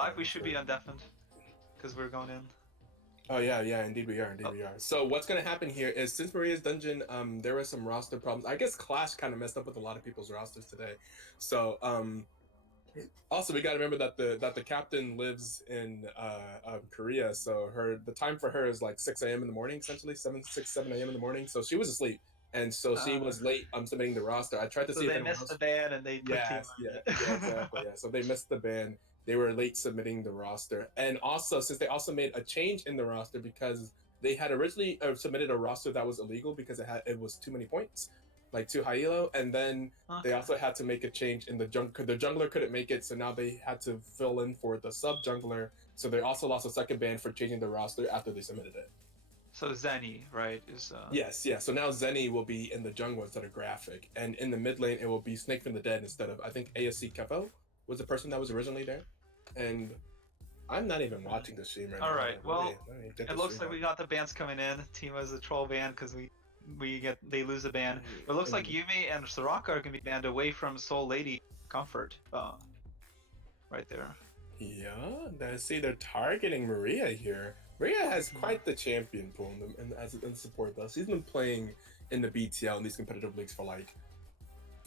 Live, we should be undeafened because we're going in. Oh yeah, yeah, indeed we are, indeed we are. So what's gonna happen here is since Maria's Dungeon, there were some roster problems. I guess Clash kind of messed up with a lot of people's rosters today. So also we gotta remember that the captain lives in Korea, so the time for her is like 6 a.m. in the morning, essentially 7 a.m. in the morning. So she was asleep, and so she Uh, was late submitting the roster. I tried to so see if they anyone missed the else. ban and they put team Yes, on yeah, yeah, it. exactly. Yeah. So they missed the ban. They were late submitting the roster. And also, since they also made a change in the roster because they had originally submitted a roster that was illegal because it was too many points, like too high elo. And then they Okay. also had to make a change in the jungler. The jungler couldn't make it, so now they had to fill in for the sub jungler. So they also lost a second ban for changing the roster after they submitted it. So Zenny, right, is Yes, yeah. So now Zenny will be in the jungle instead of Graphic, and in the mid lane it will be Snake from the Dead instead of I think ASC Kepo was the person that was originally there. And I'm not even watching the stream right all now. Hold right. on, let me Well, let me get it the looks stream like we on. got the bans coming in. Tima's a troll ban because they lose a ban. But it looks like Yume and Soraka are gonna be banned away from Soul Lady Comfort. Right there. Yeah, I see they're targeting Maria here. Maria has quite the champion pool in support though. She's been playing in the BTL in these competitive leagues for like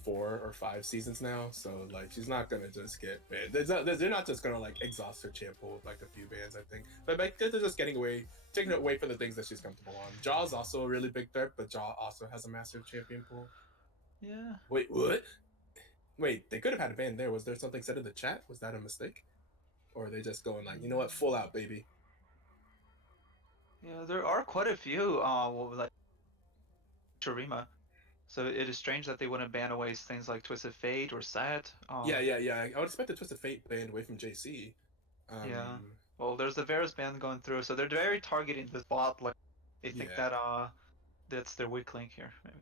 4 or 5 seasons now, so like she's not gonna just get banned. They're not just gonna like exhaust her champ pool with like a few bans, I think. But like, they're just taking it away from the things that she's comfortable on. Jaw's also a really big threat, but Jaw also has a massive champion pool. Yeah. Wait, what? Wait, they could have had a ban there. Was there something said in the chat? Was that a mistake? Or are they just going like, you know what, full out, baby? Yeah, there are quite a few. Like Shurima. So it is strange that they wouldn't ban away things like Twisted Fate or Sat. Yeah, yeah, yeah. I would expect the Twisted Fate banned away from JC. Yeah. Um, Well, there's the Varus ban going through, so they're very targeting this bot. Like they think yeah. that that's their weak link here, maybe.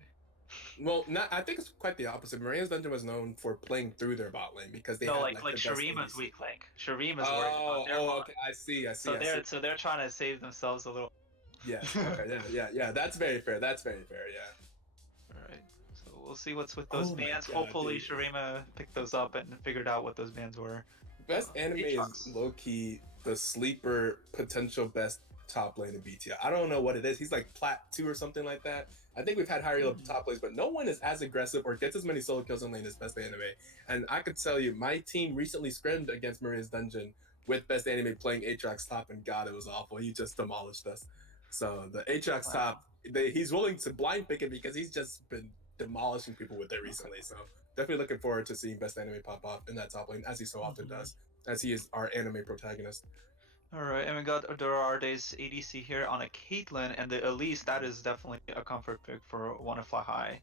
Well, not. I think it's quite the opposite. Maria's Dungeon was known for playing through their bot lane because they No, had like like the best Shurima's ADC. weak link. Shurima's worried about Oh, their oh, bot. okay. I see. I see. So I see. they're trying to save themselves a little. Yes. Okay. Yeah. Yeah. Yeah. That's very fair. That's very fair. Yeah. All right. So we'll see what's with those Oh my bans. god, Hopefully dude. Shurima picked those up and figured out what those bans were. Best anime is Aatrox. low key the sleeper potential best top lane in BTL. I don't know what it is. He's like plat 2 or something like that. I think we've had higher level top lanes, but no one is as aggressive or gets as many solo kills in lane as best anime. And I could tell you, my team recently scrimmed against Maria's Dungeon with best anime playing Aatrox top, and God, it was awful. He just demolished us. So the Aatrox Wow. top, he's willing to blind pick it because he's just been demolishing people with it Okay. recently. So definitely looking forward to seeing best anime pop off in that top lane, as he so often does, as he is our anime protagonist. All right, and we got Dorarde's ADC here on a Caitlyn, and the Elise, that is definitely a comfort pick for Wanna Fly High.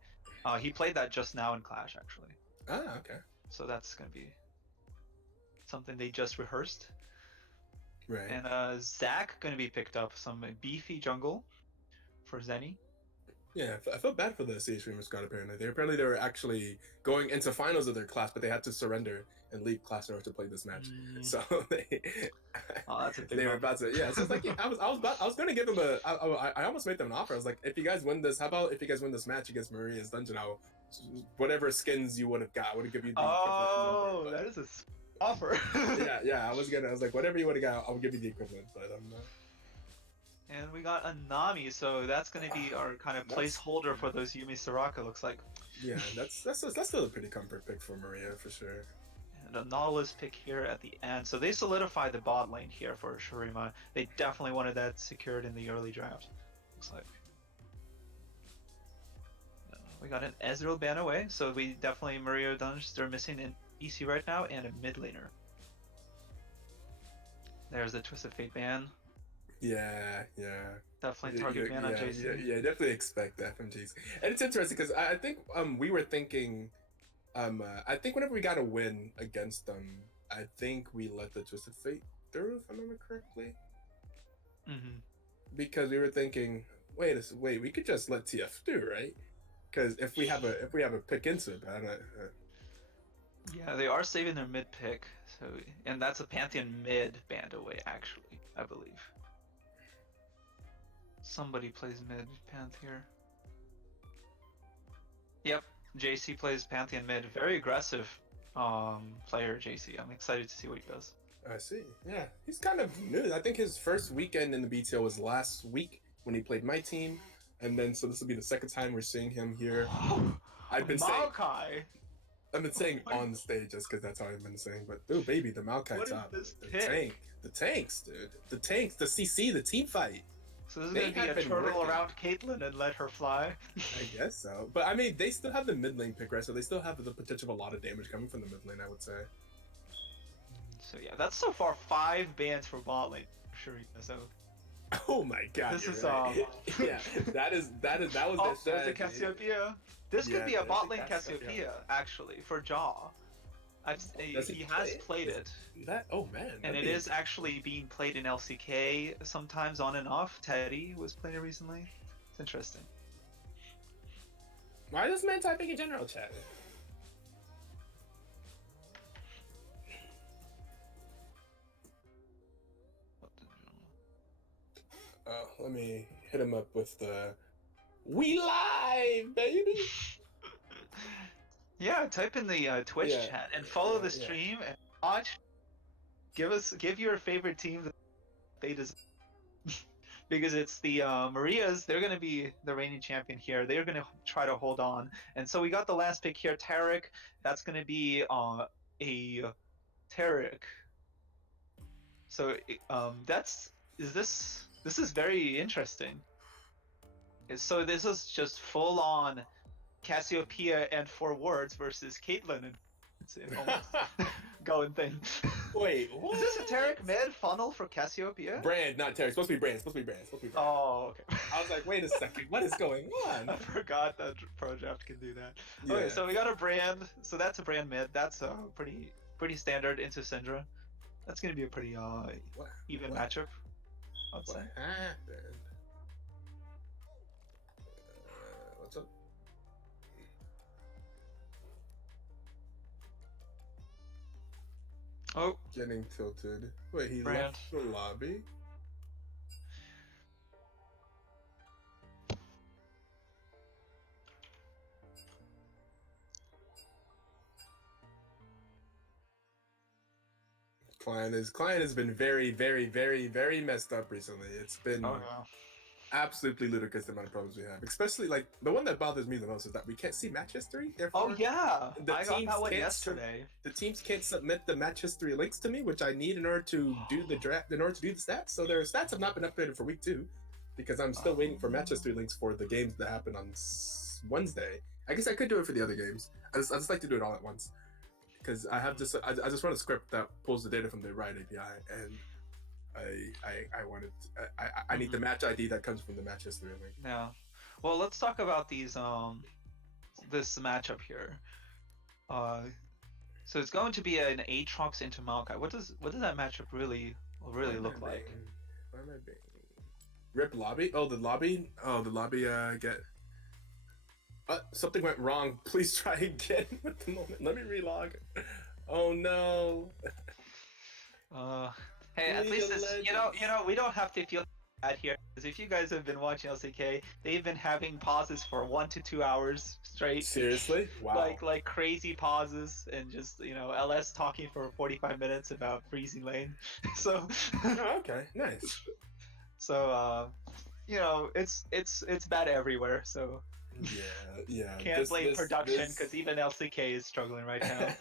He played that just now in Clash, actually. Ah, okay. So that's going to be something they just rehearsed. Right. And Zac going to be picked up, some beefy jungle for Zenny. Yeah, I felt bad for the CH Streamer squad. Apparently they were actually going into finals of their class, but they had to surrender and leave class in order to play this match. Mm. So Oh, that's a big they were bummer. about to. Yeah, so it's like yeah, I was going to give them I almost made them an offer. I was like, if you guys win this, how about if you guys win this match against Maria's Dungeon, I'll whatever skins you would have got, I would have give you the equivalent number. Oh, But that is a offer. yeah, yeah, I was like, whatever you would have got, I'll give you the equivalent. But I'm not. And we got a Nami, so that's going to be our kind of That's placeholder for those Yumi Soraka, looks like. yeah, that's still a pretty comfort pick for Maria for sure. And a Nautilus pick here at the end. So they solidified the bot lane here for Shurima. They definitely wanted that secured in the early draft. Looks like. We got an Ezreal ban away, so we definitely Mario Dungeons. They're missing an EC right now and a mid laner. There's the Twisted Fate ban. Yeah, yeah. Definitely target ban on Yeah, yeah, JC. yeah. Definitely expect that from G's. And it's interesting because I think we were thinking I think whenever we got a win against them, I think we let the Twisted Fate through, if I remember correctly. Mm-hmm. Because we were thinking, wait, we could just let TF through, right? Because if we have a pick into it, Yeah, they are saving their mid pick, so and that's a Pantheon mid banned away actually, I believe. Somebody plays mid Panth here. Yep, JC plays Pantheon mid. Very aggressive player, JC. I'm excited to see what he does. I see. Yeah, he's kind of new. I think his first weekend in the BTL was last week when he played my team, and then so this will be the second time we're seeing him here. I've been saying Maokai! I've been saying What, on stage just because that's how I've been saying. But dude, baby, the Maokai what is top, this the pick? tank, the tanks, dude, the tanks, the CC, the team fight. So this is They gonna be have a been turtle working. around Caitlyn and let her fly. I guess so. But I mean, they still have the mid lane pick, right? So they still have the potential of a lot of damage coming from the mid lane, I would say. So yeah, that's so far 5 bans for bot lane. Sure, so Oh my god, this you're is right. Yeah, that was oh, their there's a strategy. Cassiopeia. This could Yeah, be a there's bot a lane Cassiopeia actually for Jaw. Does He play has played Does it, he do that? Oh man, and that'd it be is interesting. actually being played in LCK sometimes on and off. Teddy was playing it recently. It's interesting. Why is this man typing in general chat? Let me hit him up with the "We live, baby." Yeah, type in the Twitch Yeah, chat and follow the yeah. stream and watch. Give your favorite team that they deserve. Because it's the Marias. They're going to be the reigning champion here. They're going to try to hold on. And so we got the last pick here, Tarek. That's going to be a Tarek. So that's this is very interesting. So this is just full on Cassiopeia and 4 words versus Caitlyn and it's almost going thing. Wait, what? Is this a Tarek mid funnel for Cassiopeia? Brand, not Terry. Supposed to be Brand. Supposed to be Brand. Supposed to be Brand. Oh, okay. I was like, wait a second. What is going on? I forgot that Pro Draft can do that. Yeah. Okay, so we got a brand. So that's a brand mid. That's pretty standard into Syndra. That's gonna be a pretty What? even What? matchup, I'd say. What happened? What's up? Oh, Getting tilted. Wait, he brand. left the lobby? Client has been very, very, very, very messed up recently. It's been Oh yeah. absolutely ludicrous the amount of problems we have. Especially like the one that bothers me the most is that we can't see match history. Oh Therefore, yeah. the I got teams that one can't yesterday. the teams can't submit the match history links to me, which I need in order to do the draft, in order to do the stats. So their stats have not been updated for week 2 because I'm still waiting for match history links for the games that happen on Wednesday. I guess I could do it for the other games. I just like to do it all at once because I just run a script that pulls the data from the Riot API, and I need the match ID that comes from the match history link. Yeah. Well, let's talk about these this matchup here. So it's going to be an Aatrox into Maokai. What does that matchup really look like? Why am I being rip lobby? Oh, the lobby. Oh, the lobby. Get. Something went wrong. Please try again at the moment. Let me relog. Oh no. Hey, at least it's we don't have to feel bad here because if you guys have been watching LCK, they've been having pauses for 1 to 2 hours straight. Seriously? Wow. Like crazy pauses and just LS talking for 45 minutes about freezing lane. So Oh, okay, nice. so it's bad everywhere. So Yeah. can't blame production because even LCK is struggling right now.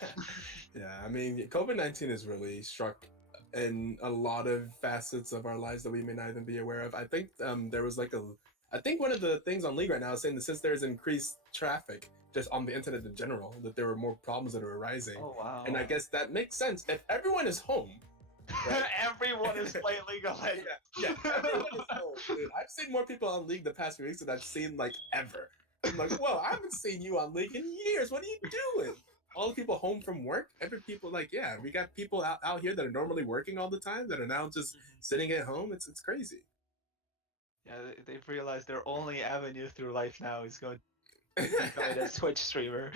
Yeah, I mean, COVID-19 has really struck in a lot of facets of our lives that we may not even be aware of. I think there was I think one of the things on League right now is saying that since there's increased traffic just on the internet in general, that there were more problems that are arising. Oh wow. And I guess that makes sense. If everyone is home, right? Everyone is playing League of Legends. Yeah, everyone is home. Dude, I've seen more people on League the past few weeks than I've seen ever. I'm like, whoa, I haven't seen you on League in years. What are you doing? All the people home from work, every people we got people out here that are normally working all the time that are now just sitting at home. It's crazy. Yeah, they've realized their only avenue through life now is going to become a Twitch streamer.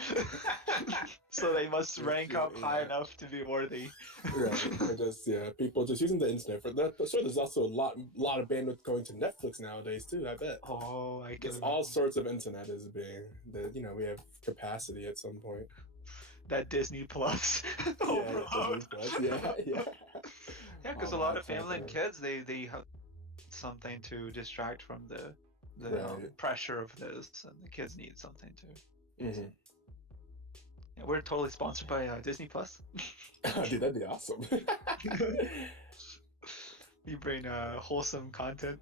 So they must rank up high enough to be worthy. Right. People just using the internet for that. Sure, there's also a lot of bandwidth going to Netflix nowadays too. I bet. Oh, I can. Just all sorts of internet is being we have capacity at some point. that Disney Plus Yeah, overload. Disney Plus. Yeah, yeah. Yeah, because All a lot that of family and content. kids they have something to distract from the Right. pressure of this, and the kids need something to. Mm-hmm. Yeah, we're totally sponsored by Disney Plus. Dude, that'd be awesome. We bring wholesome content.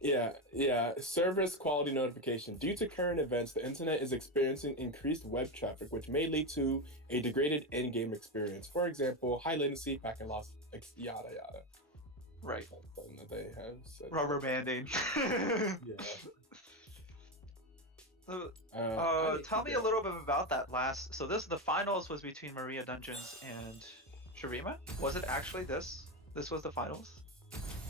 Yeah, yeah. Service quality notification. Due to current events, the internet is experiencing increased web traffic, which may lead to a degraded in-game experience. For example, high latency, packet loss, yada yada. Right. That's something that they have said. Rubber banding. Yeah. So, I tell me a forget. little bit about that last. So this the finals was between Maria Dungeons and Shurima. Was it actually this? This was the finals.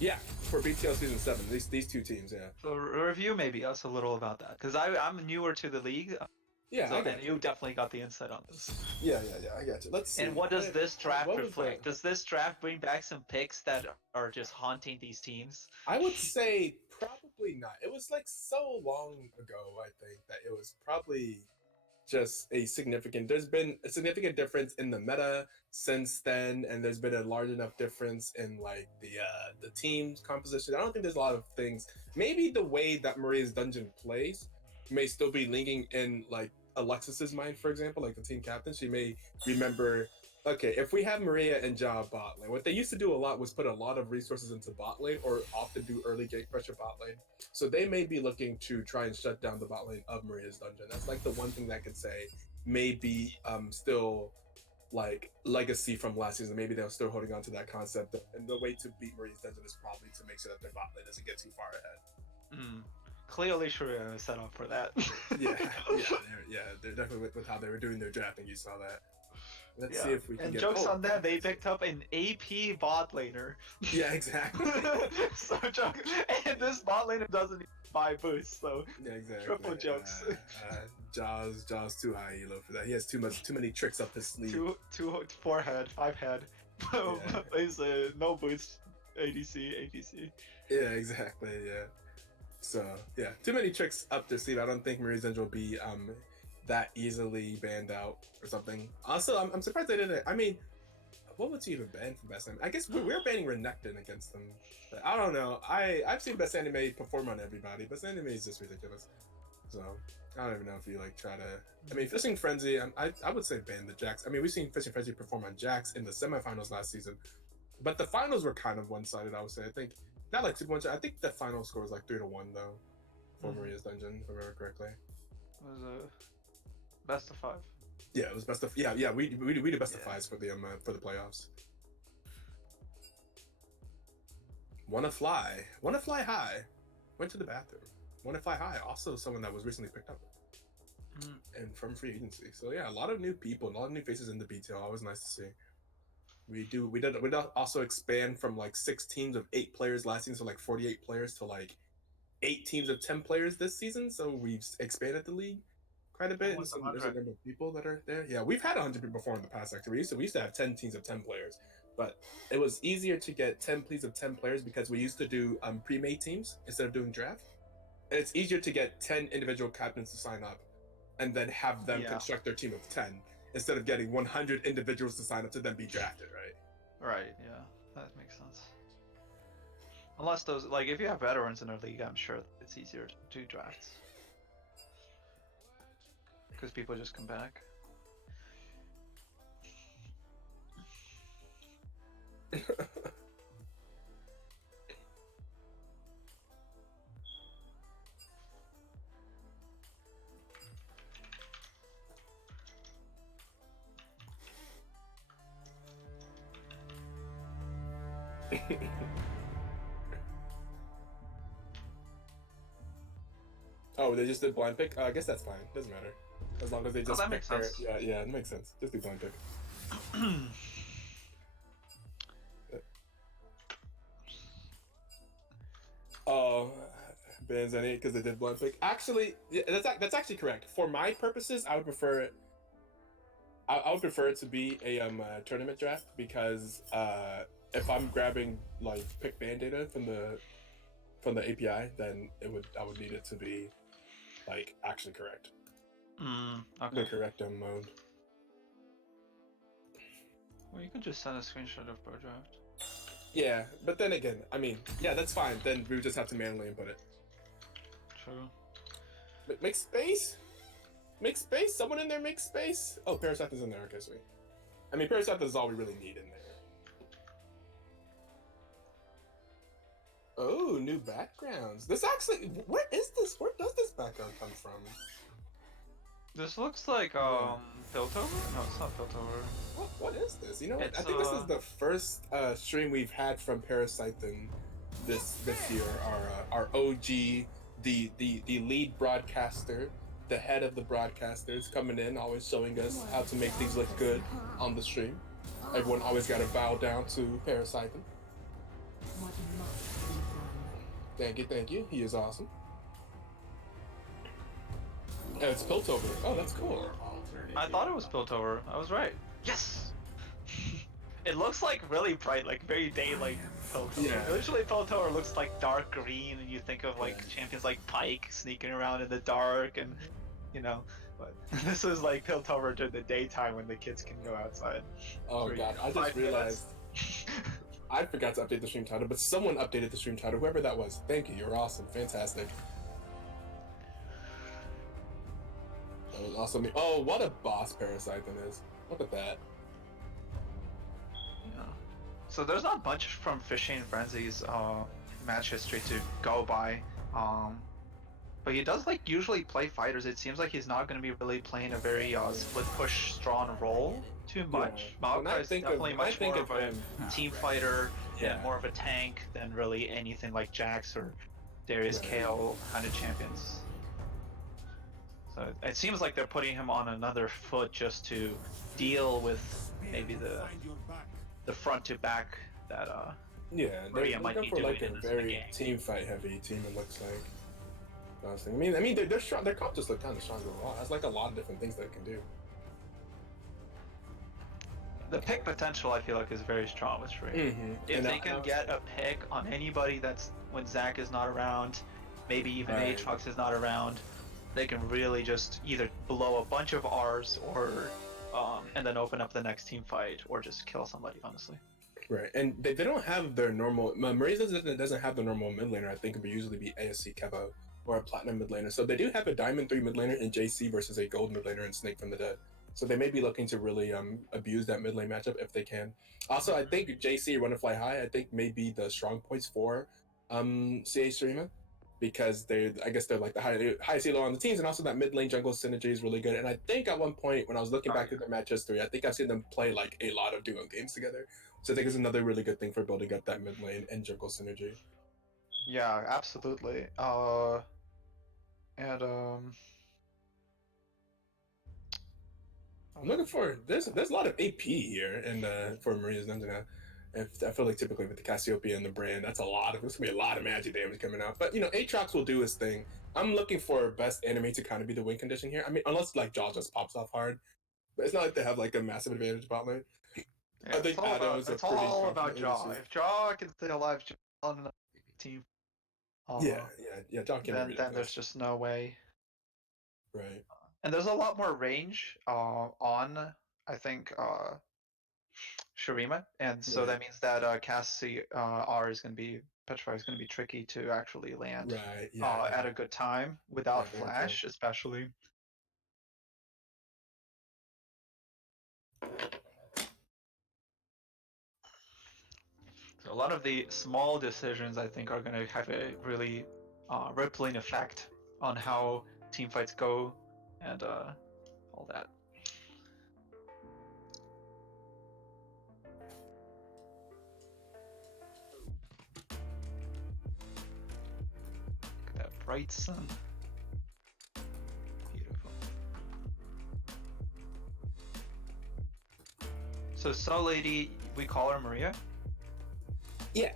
Yeah, for BTL season 7, these two teams. Yeah. So review maybe us a little about that, because I'm newer to the league. Yeah, So I and got you. you definitely got the insight on this. Yeah, I got you. Let's And see. what does this draft What was that? reflect? Does this draft bring back some picks that are just haunting these teams? I would say probably not. It was like so long ago, I think, that it was probably just a significant there's been a significant difference in the meta since then, and there's been a large enough difference in like the team's composition. I don't think there's a lot of things. Maybe the way that Maria's Dungeon plays may still be linking in like Alexis's mind, for example, like the team captain. She may remember, okay, if we have Maria and Ja bot lane, what they used to do a lot was put a lot of resources into bot lane, or often do early gate pressure bot lane. So they may be looking to try and shut down the bot lane of Maria's Dungeon. That's like the one thing that I could say maybe still like legacy from last season. Maybe they're still holding on to that concept. And the way to beat Maria's Dungeon is probably to make sure that their bot lane doesn't get too far ahead. Mm. Clearly, Shurima is set up for that. They're definitely with how they were doing their drafting. You saw that. Let's see Yeah. if we can And get. jokes on them, they picked up an AP bot laner. Yeah, exactly. So joke. And this bot laner doesn't even buy boosts, so Yeah, exactly. triple jokes. Jaws too high elo for that. He has too many tricks up his sleeve. Two, 4 head, 5 head. Yeah. He's a no boost ADC. Yeah, exactly. Yeah. So yeah, too many tricks up their sleeve. I don't think Maria's Dungeon will be that easily banned out or something. Also, I'm surprised they didn't. I mean, what would you even ban from Best Anime? I guess we're banning Renekton against them. But I don't know. I've seen Best Anime perform on everybody. Best Anime is just ridiculous. So I don't even know if you like try to. I mean, Fishing Frenzy. I would say ban the Jax. I mean, we've seen Fishing Frenzy perform on Jax in the semifinals last season, but the finals were kind of one-sided. I would say. I think not like super much. I think the final score was like 3-1 though for Maria's Dungeon, if I remember correctly. It was a best of 5. Yeah, it was best of we did best of 5s for the playoffs. Wanna fly high. Went to the bathroom. Wanna fly high. Also, someone that was recently picked up and from free agency. So yeah, a lot of new people, and a lot of new faces in the BTL. Always nice to see. We did also expand from like 6 teams of 8 players last season, so like 48 players, to like 8 teams of 10 players this season. So we've expanded the league quite a bit, and there's a number of people that are there. Yeah, we've had 100 people before in the past. Actually, we used to have 10 teams of 10 players, but it was easier to get 10 teams of 10 players because we used to do pre-made teams instead of doing draft, and it's easier to get 10 individual captains to sign up, and then have them construct their team of 10 instead of getting 100 individuals to sign up to then be drafted, right? Right. Yeah, that makes sense. Unless those, like, if you have veterans in a league, I'm sure it's easier to do drafts. Because people just come back. Oh, they just did blind pick? I guess that's fine. Doesn't matter. As long as they just that makes sense. Yeah, it makes sense. Just do blind pick. Oh, bans any because they did blind pick. Actually, yeah, that's actually correct. For my purposes, I would prefer it. I would prefer it to be a tournament draft, because if I'm grabbing like pick ban data from the API, then I would need it to be like actually correct. Okay. The correct mode. Well, you can just send a screenshot of Pro Draft. Yeah, but then again, I mean, yeah, that's fine. Then we would just have to manually input it. True. Make space. Make space. Someone in there make space. Oh, Parasite is in there. Okay, sweet. I mean, Parasite is all we really need in there. Oh, new backgrounds. This actually, where is this? Where does this background come from? This looks like Piltover? No, it's not Piltover. What is this? You know what? It's, I think this is the first stream we've had from Parasite this year. Our OG, the lead broadcaster, the head of the broadcasters, coming in, always showing us how to make things look good on the stream. Everyone always got to bow down to Parasite. Thank you. He is awesome. Oh, it's Piltover. Oh, that's cool. I thought it was Piltover. I was right. Yes! It looks like really bright, like very day-like Piltover. Yeah. Usually Piltover looks like dark green, and you think of like champions like Pike sneaking around in the dark, and you know. But this is like Piltover during the daytime when the kids can go outside. Oh god, I just realized I forgot to update the stream title, but someone updated the stream title, whoever that was. Thank you, you're awesome, fantastic. That was awesome. Oh, what a boss Parasite is. Look at that. Yeah. So there's not much from Fishing Frenzy's match history to go by. But he does like usually play fighters. It seems like he's not going to be really playing a very split push strong role too much. Yeah. Maokai is definitely much more of a team fighter and more of a tank than really anything like Jax or Darius KO kind of champions. So it seems like they're putting him on another foot just to deal with maybe the front to back that yeah, Maria might be for doing like a very team fight heavy team. It looks like. I mean, they're strong. Their comp just look kind of strong overall. It has like a lot of different things that it can do. The pick potential, I feel like, is very strong with Shreem. If they can get a pick on anybody that's when Zach is not around, maybe even Aatrox is not around, they can really just either blow a bunch of Rs or and then open up the next team fight or just kill somebody, honestly. Right, and they don't have their normal. Marisa doesn't have the normal mid laner. I think it would usually be ASC Kevo or a platinum mid laner. So they do have a Diamond 3 mid laner in JC versus a gold mid laner in Snake from the Dead. So they may be looking to really abuse that mid lane matchup if they can. Also, I think JC Run and Fly High, I think may be the strong points for CA Streamer, because I guess they're like the highest elo on the teams, and also that mid lane jungle synergy is really good. And I think at one point when I was looking back at their match history, I think I've seen them play like a lot of duo games together. So I think it's another really good thing for building up that mid lane and jungle synergy. Yeah, absolutely. I'm looking for there's a lot of AP here in for Maria's Dungeon. I feel like typically with the Cassiopeia and the brand, that's there's gonna be a lot of magic damage coming out. But you know, Aatrox will do his thing. I'm looking for best enemy to kind of be the win condition here. I mean, unless like Jaw just pops off hard, but it's not like they have like a massive advantage bot lane. Yeah, I think it's all about Jaw. If Jaw can stay alive on the team, yeah, Jaw can. Then there's just no way. Right. And there's a lot more range on, I think, Shurima, and so that means that Cassie R is going to be Petrify is going to be tricky to actually land at a good time without flash, especially. So a lot of the small decisions, I think, are going to have a really rippling effect on how team fights go and all that. Look at that bright sun. Beautiful. So Soul Lady, we call her Maria? Yeah.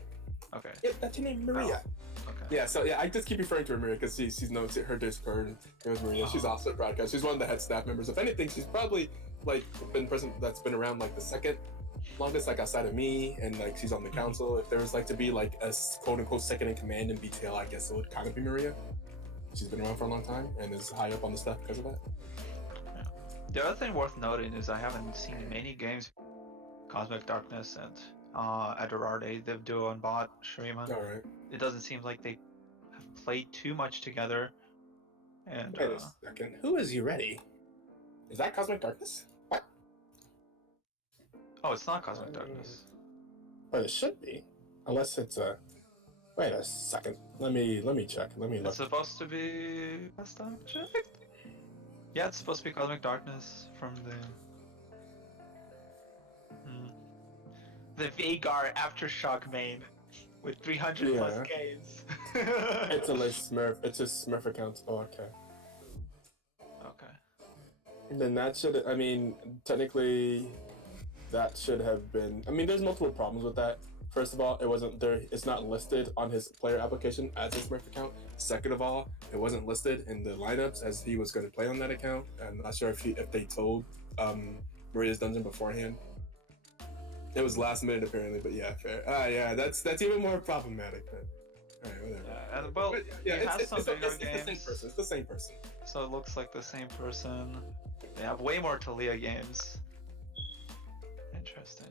Okay. Yep, that's your name, Maria. Oh. Okay. Yeah, so yeah, I just keep referring to her Maria because she's known to her Discord. It was Maria. She's also a broadcast. She's one of the head staff members. If anything, she's probably like been person that's been around like the second longest, like outside of me, and like she's on the council. If there was like to be like a quote unquote second in command in BTL, I guess it would kind of be Maria. She's been around for a long time and is high up on the staff because of that. Yeah. The other thing worth noting is I haven't seen many games Cosmic Darkness and Adorarde, the duo on bot, Shurima. All right. It doesn't seem like they have played too much together. And Wait a second. Who is you ready? Is that Cosmic Darkness? What? oh, it's not Cosmic Darkness. But it should be, unless it's a. Wait a second. Let me check. Let me look. It's supposed to be last time I checked. Yeah, it's supposed to be Cosmic Darkness from the Vagar Aftershock main with 300 plus games. It's a Smurf. It's a Smurf account. Oh, okay. Okay. Then that should. I mean, technically, that should have been. I mean, there's multiple problems with that. First of all, it wasn't there. It's not listed on his player application as a Smurf account. Second of all, it wasn't listed in the lineups as he was going to play on that account. I'm not sure if they told Maria's Dungeon beforehand. It was last minute apparently, but yeah, fair. Yeah, that's even more problematic. But all right, whatever. Well, yeah, it's the same person. It's the same person. So it looks like the same person. They have way more Talia games. Interesting.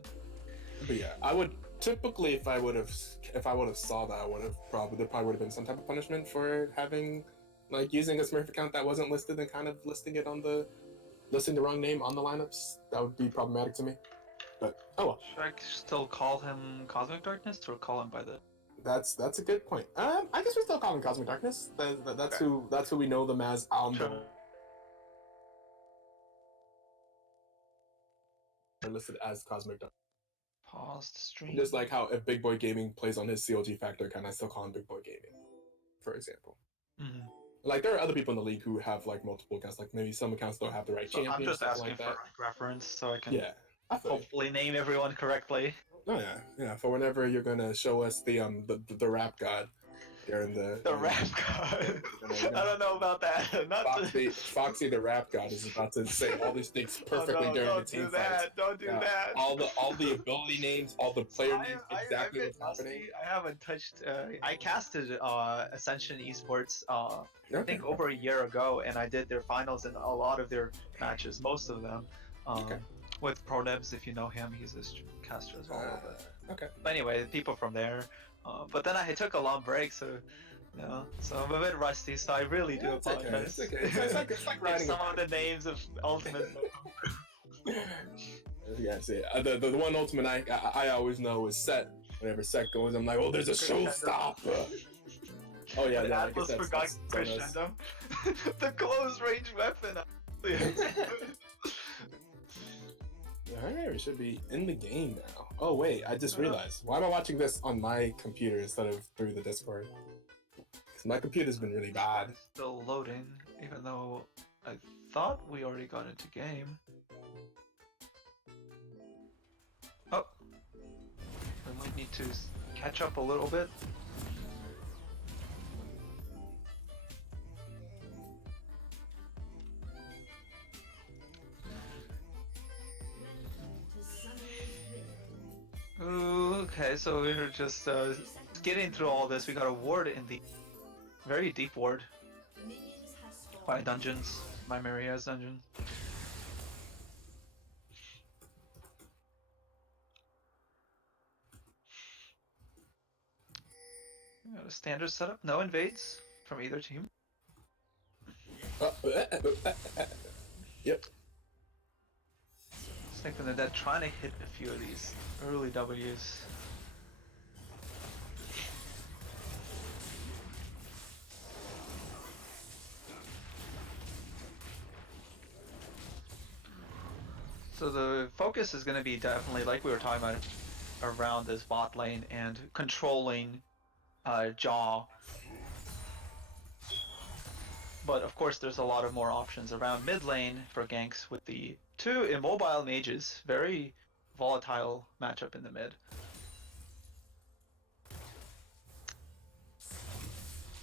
But yeah, I would typically if I would have saw that, there probably would have been some type of punishment for having like using a Smurf account that wasn't listed and kind of listing the wrong name on the lineups. That would be problematic to me. But oh well. Should I still call him Cosmic Darkness or call him by the? That's a good point. I guess we still call him Cosmic Darkness. That's okay. who we know them as. Sure. They're listed as Cosmic Darkness. Pause the stream. Just like how if Big Boy Gaming plays on his COG Factor account, I still call him Big Boy Gaming, for example. Mm-hmm. Like there are other people in the league who have like multiple accounts. Like maybe some accounts don't have the right champion. I'm just asking like for reference so I can hopefully name everyone correctly. Oh yeah. For whenever you're gonna show us the rap god during the rap god. I don't know about that. Foxy the rap god is about to say all these things perfectly during the team fights. Don't do that. All the ability names, all the player names, exactly what's happening. I haven't touched. I casted Ascension Esports. I think over a year ago, and I did their finals in a lot of their matches, most of them. With ProNebs, if you know him, he's a caster as well. Okay. But anyway, people from there. But then I took a long break, so so I'm a bit rusty. So I really do apologize. It's okay. It's like writing some of the names of Ultimate. Yeah, see, the one Ultimate I always know is Set. Whenever Set goes, I'm like, oh, there's a showstopper. Oh yeah, I almost forgot Crescendo. The close range weapon. Alright, we should be in the game now. Oh wait, I just realized. Why am I watching this on my computer instead of through the Discord? Because my computer's been really bad. It's still loading, even though I thought we already got into game. Oh. We might need to catch up a little bit. Okay, so we're just getting through all this. We got a ward in the very deep ward by dungeons, by Maria's dungeon. We got a standard setup, no invades from either team. Yep. Snake from the Dead trying to hit a few of these early W's. So the focus is going to be definitely, like we were talking about, around this bot lane and controlling Jaw. But of course there's a lot of more options around mid lane for ganks with the two immobile mages. Very volatile matchup in the mid.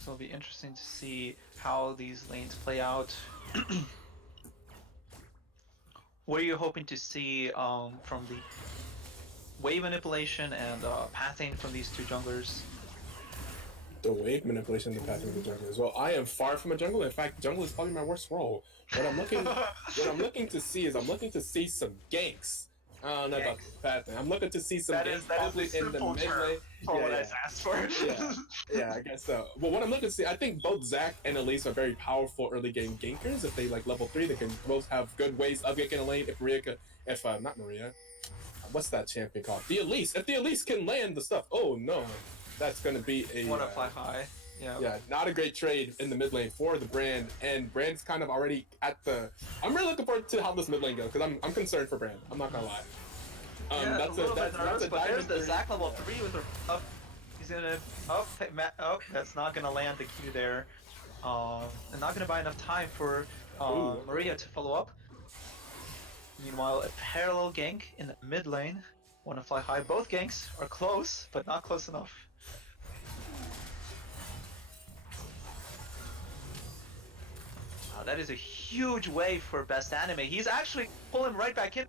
So it'll be interesting to see how these lanes play out. What are you hoping to see from the wave manipulation and pathing from these two junglers? The wave manipulation and the pathing of the jungle as well. I am far from a jungle. In fact, jungle is probably my worst role. What I'm looking to see is some ganks I don't know about Ganks. the bad thing. I'm looking to see some That ganks is probably the in the simple mid term lane. for what I Yeah, asked for. yeah, yeah. I guess so. But what I'm looking to see, I think both Zach and Elise are very powerful early game gankers. If they like level 3, they can both have good ways of ganking a lane. If Maria could, if not Maria, what's that champion called? The Elise. If the Elise can land the stuff, oh no, that's gonna be a Wanna fly high? Yeah. yeah, not a great trade in the mid lane for the Brand, and Brand's kind of already at the. I'm really looking forward to how this mid lane goes because I'm concerned for Brand. I'm not gonna lie. Yeah, a little bit That's nervous, a but there's diamond the 3. Zac level Yeah. 3 with her up. He's gonna that's not gonna land the Q there. And not gonna buy enough time for Ooh, Maria okay. to follow up. Meanwhile, a parallel gank in the mid lane. Wanna fly high. Both ganks are close, but not close enough. That is a huge wave for best anime. He's actually pulling right back in.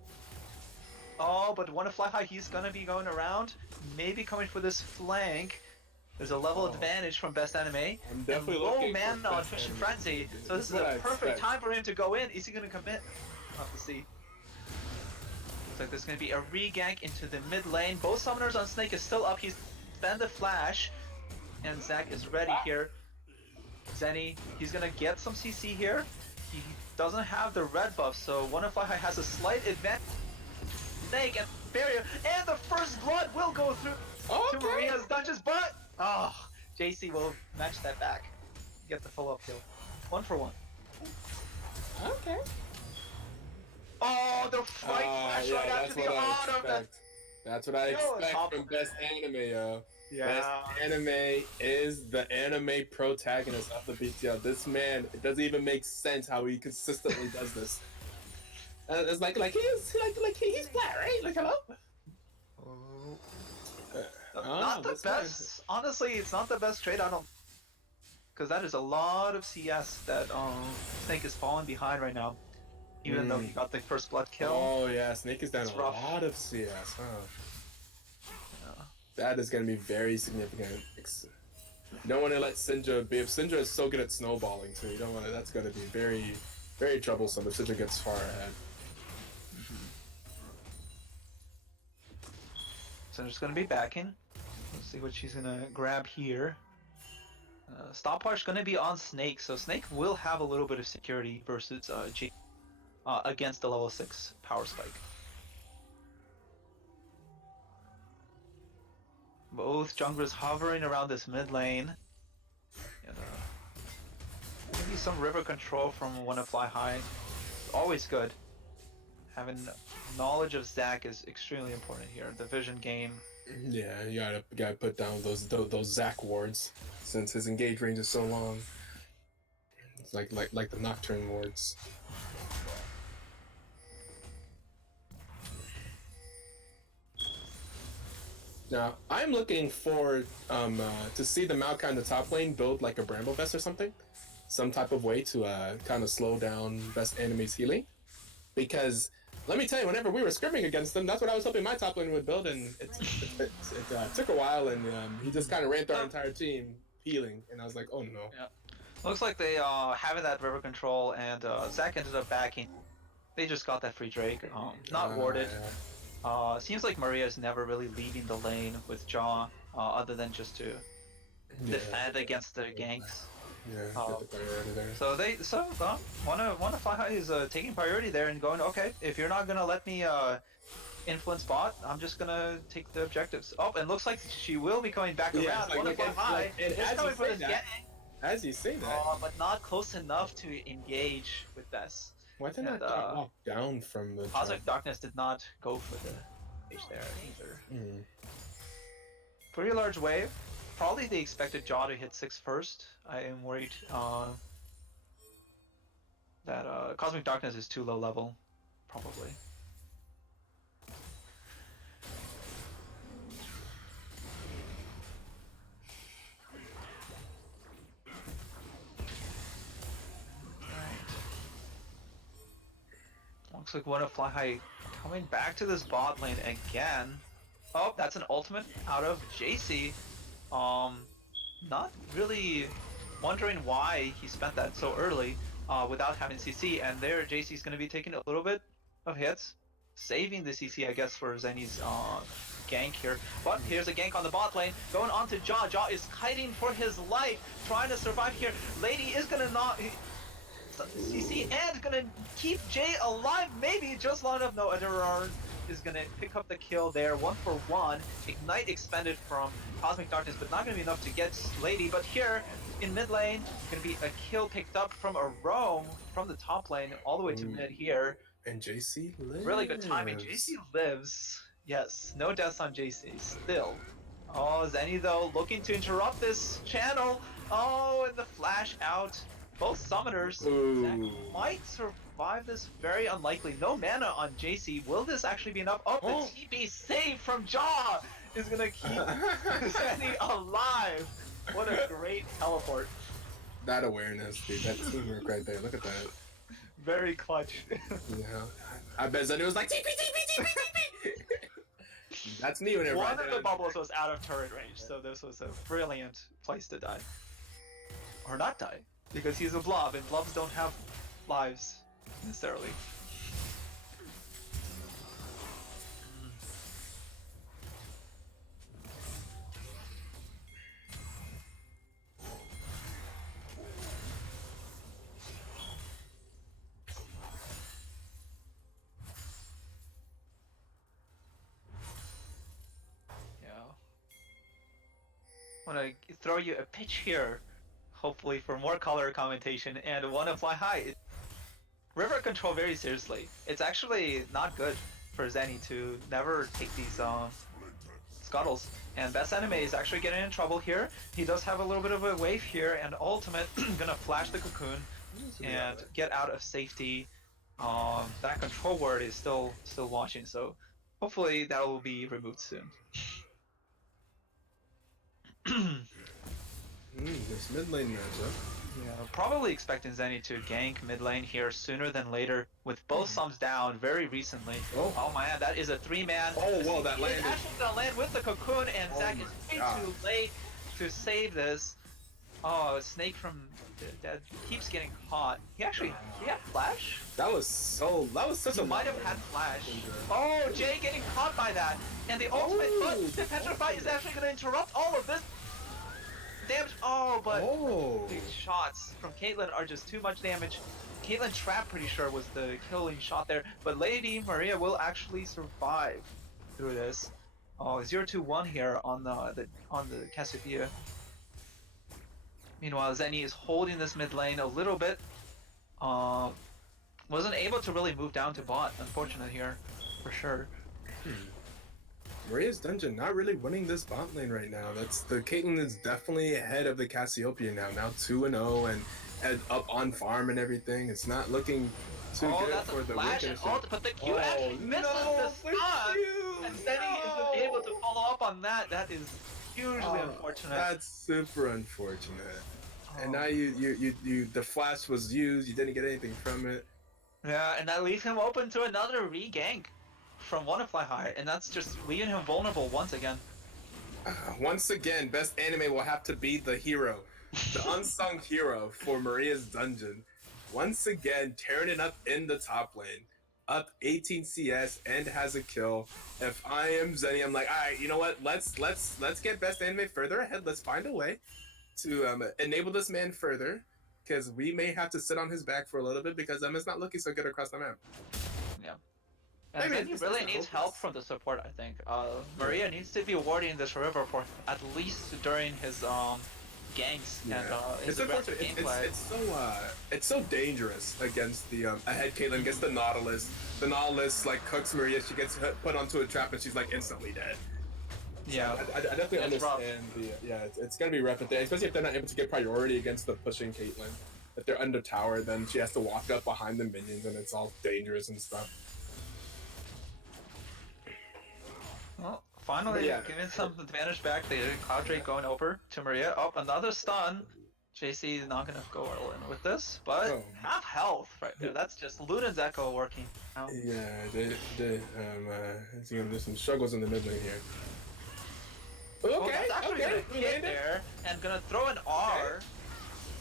Oh, but wanna fly high. He's gonna be going around, maybe coming for this flank. There's a level Oh, advantage from best anime I'm and definitely low looking for mana on best Fish and anime. Frenzy. So This this is is what a I perfect expect. time for him to go in. Is he gonna commit? We'll have to see. Looks like there's gonna be a re-gank into the mid lane. Both summoners on Snake is still up. He's spent the flash, and Zac is ready here. Zenny, he's gonna get some CC here. He doesn't have the red buff, so Wanna Fly High has a slight advantage. Snake and barrier, and the first blood will go through to Okay. Maria's dungeons, but JC will match that back. Get the follow-up kill. 1 for 1. Okay. Oh, the fight flash right Yeah, after that's the what I auto. That expect. That's what I expect from Best Anime, yo. Best yeah. Anime is the anime protagonist of the BTL. This man, it doesn't even make sense how he consistently does this. It's like he's flat, right? Like hello. Oh. Oh, Not the this man. best. Honestly, it's not the best trade. I don't, because that is a lot of CS that Snake is falling behind right now. Even though he got the first blood kill. Oh yeah, Snake is down It's a rough. lot of CS, huh? Yeah. That is gonna be very significant. You don't want to let Syndra be. If Syndra is so good at snowballing too, you don't want to. That's gonna be very, very troublesome if Syndra gets far ahead. So I'm just gonna be backing. Let's see what she's gonna grab here. Stopwatch gonna be on Snake, so Snake will have a little bit of security versus G against the level 6 power spike. Both junglers hovering around this mid lane. And maybe some river control from Wanna Fly High. It's always good. Having knowledge of Zac is extremely important here. The vision game. Yeah, you gotta put down those Zac wards since his engage range is so long. It's like the Nocturne wards. Now, I'm looking forward to see the Maokai in the top lane build like a Bramble Vest or something. Some type of way to kind of slow down Best Enemy's healing. Because, let me tell you, whenever we were scrimming against them, that's what I was hoping my top lane would build, and it took a while, and he just kind of ran through our entire team healing, and I was like, oh no. Yeah. Looks like they having that river control, and Zac ended up backing. They just got that free Drake. Not warded. Yeah. Seems like Maria's never really leaving the lane with Jaw, other than just to defend against the ganks. Yeah, get the priority there. Wanna Fly High is taking priority there and going, okay, if you're not gonna let me influence bot, I'm just gonna take the objectives. Oh, and looks like she will be coming back around. Wanna Fly High is coming for this gang. As you say that, But not close enough to engage with this. why did not get walked down from the Cosmic Darkness did not go for the stage there either. Pretty large wave. Probably they expected Jaw to hit 6 first. I am worried that Cosmic Darkness is too low level. Probably. Looks like Wanna Fly High coming back to this bot lane again. Oh, that's an ultimate out of JC. Not really wondering why he spent that so early without having CC, and there JC's going to be taking a little bit of hits. saving the CC, I guess, for Zenny's gank here. But here's a gank on the bot lane, going on to Jaw. Jaw is kiting for his life, trying to survive here. Lady is gonna not CC and gonna keep Jay alive, maybe just long enough. No, Adorar is gonna pick up the kill there, 1-for-1. Ignite expended from Cosmic Darkness, but not gonna be enough to get Lady. But here in mid lane, gonna be a kill picked up from a roam from the top lane all the way to mid here. And JC lives. Really good timing. JC lives. Yes, no deaths on JC still. Oh, Zenny though looking to interrupt this channel. Oh, and the flash out. Both summoners might survive this. Very unlikely. No mana on JC. Will this actually be enough? Oh, the TP save from Jaw is gonna keep Zenny alive. What a great teleport. That awareness, dude. That teamwork right there. Look at that. Very clutch. Yeah. I bet Zenny was like, TP, TP, TP, TP. That's me whenever One of the bubbles was out of turret range, so this was a brilliant place to die. Or not die. Because he's a blob, and blobs don't have lives, necessarily. Yeah. I want to throw you a pitch here. Hopefully for more color commentation, and wanna fly high. River control very seriously. It's actually not good for Zenny to never take these scuttles. And Best Anime is actually getting in trouble here. He does have a little bit of a wave here, and ultimate gonna flash the cocoon and get out of safety. That control word is still watching, so hopefully that will be removed soon. This mid lane matchup. Yeah, probably expecting Zenny to gank mid lane here sooner than later, with both sums down very recently. Oh man, that is a 3-man. Oh whoa, that landed. He's actually gonna land with the cocoon, and Zac is way too late to save this. Oh, Snake from Dead keeps getting caught. He had flash? That was such a. He might have had flash. Oh, Jay getting caught by that, and the ultimate, but the Petrify is actually gonna interrupt all of this damage. Oh, but big shots from Caitlyn are just too much damage. Caitlyn Trap, pretty sure, was the killing shot there, but Lady Maria will actually survive through this. Oh, 0-2-1 here on the Cassiopeia. Meanwhile, Zenny is holding this mid lane a little bit. Wasn't able to really move down to bot. Unfortunate here, for sure. Maria's Dungeon not really winning this bot lane right now. The Caitlyn is definitely ahead of the Cassiopeia now. Now 2-0 and up on farm and everything. It's not looking too good for the Wicked. But the Q actually misses the stun, and Zenny isn't able to follow up on that. That is hugely unfortunate. That's super unfortunate. And now the flash was used. You didn't get anything from it. Yeah, and that leaves him open to another re-gank from Wanna Fly High, and that's just leaving him vulnerable once again. Once again, Best Anime will have to be the hero, the unsung hero for Maria's Dungeon. Once again, tearing it up in the top lane, up 18 CS and has a kill. If I am Zenny, I'm like, all right, you know what? Let's get Best Anime further ahead. Let's find a way to enable this man further, because we may have to sit on his back for a little bit because it's not looking so good across the map. Yeah. And then he really needs help from the support, I think. Maria needs to be warding this river for at least during his ganks and his aggressive gameplay. It's so dangerous against the ahead Caitlyn against the Nautilus. The Nautilus like cooks Maria. She gets put onto a trap and she's like instantly dead. Yeah, so I definitely understand it's gonna be rough, especially if they're not able to get priority against the pushing Caitlyn. If they're under tower, then she has to walk up behind the minions, and it's all dangerous and stuff. Well, finally giving some advantage back. The Cloud Drake going over to Maria. Oh, another stun. JC is not gonna go all in with this, but half health right there. That's just Luden's Echo working out. Yeah, there's some struggles in the mid lane here. Okay, gonna hit there and gonna throw an R.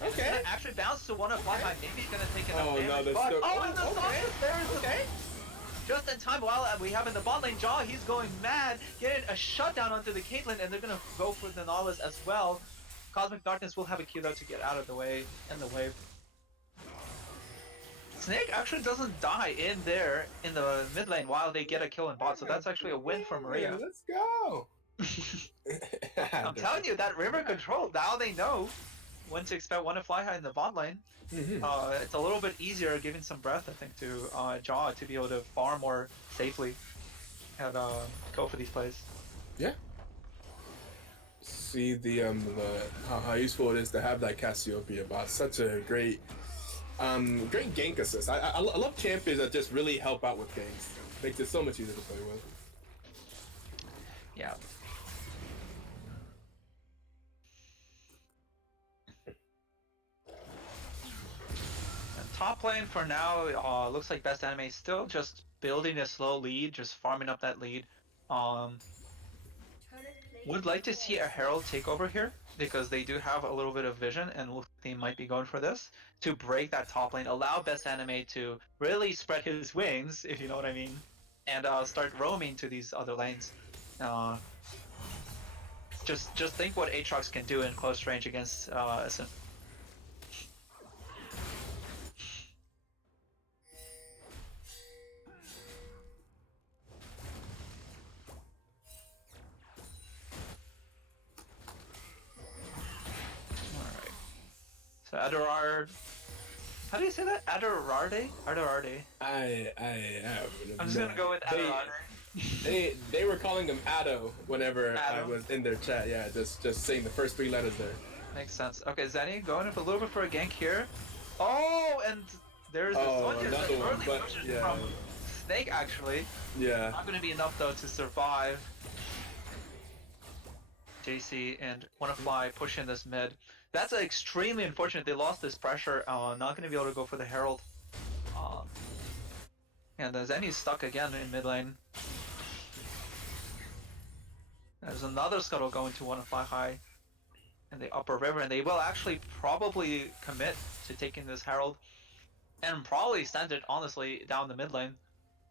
Okay. And actually bounce to Wanna Fly High. Maybe he's gonna take enough damage. No, and the song is there. just in time while we have in the bot lane Jaw, he's going mad, getting a shutdown onto the Caitlyn, and they're gonna go for the Nautilus as well. Cosmic Darkness will have a Q though to get out of the way in the wave. Snake actually doesn't die in there in the mid lane while they get a kill in bot, so that's actually a win for Maria. Let's go! I'm telling you, that river control, now they know when to expect one to fly high in the bot lane. It's a little bit easier giving some breath, I think, to Jaw to be able to farm more safely and go for these plays. Yeah. See the how useful it is to have that Cassiopeia bot. Such a great gank assist. I love champions that just really help out with ganks. Makes it so much easier to play with. Yeah. Top lane for now looks like Best Anime still just building a slow lead, just farming up that lead. Would like to see a Herald take over here because they do have a little bit of vision and they might be going for this to break that top lane, allow Best Anime to really spread his wings, if you know what I mean, and start roaming to these other lanes. Just think what Aatrox can do in close range against SM. So Adorard, how do you say that? Adorarde? Adorarde. I'm just gonna go with Adorarde. They were calling him Ado whenever Ado? I was in their chat. Yeah, just saying the first 3 letters there. Makes sense. Okay, Zenny going up a little bit for a gank here. Oh, and there's this one, another one, early but pushes yeah. from Snake actually. Yeah. Not gonna be enough though to survive. JC and Wanna push in this mid. That's extremely unfortunate. They lost this pressure. Not going to be able to go for the Herald. And Zenny's stuck again in mid lane. There's another scuttle going to Wanna high in the upper river, and they will actually probably commit to taking this Herald and probably send it honestly down the mid lane.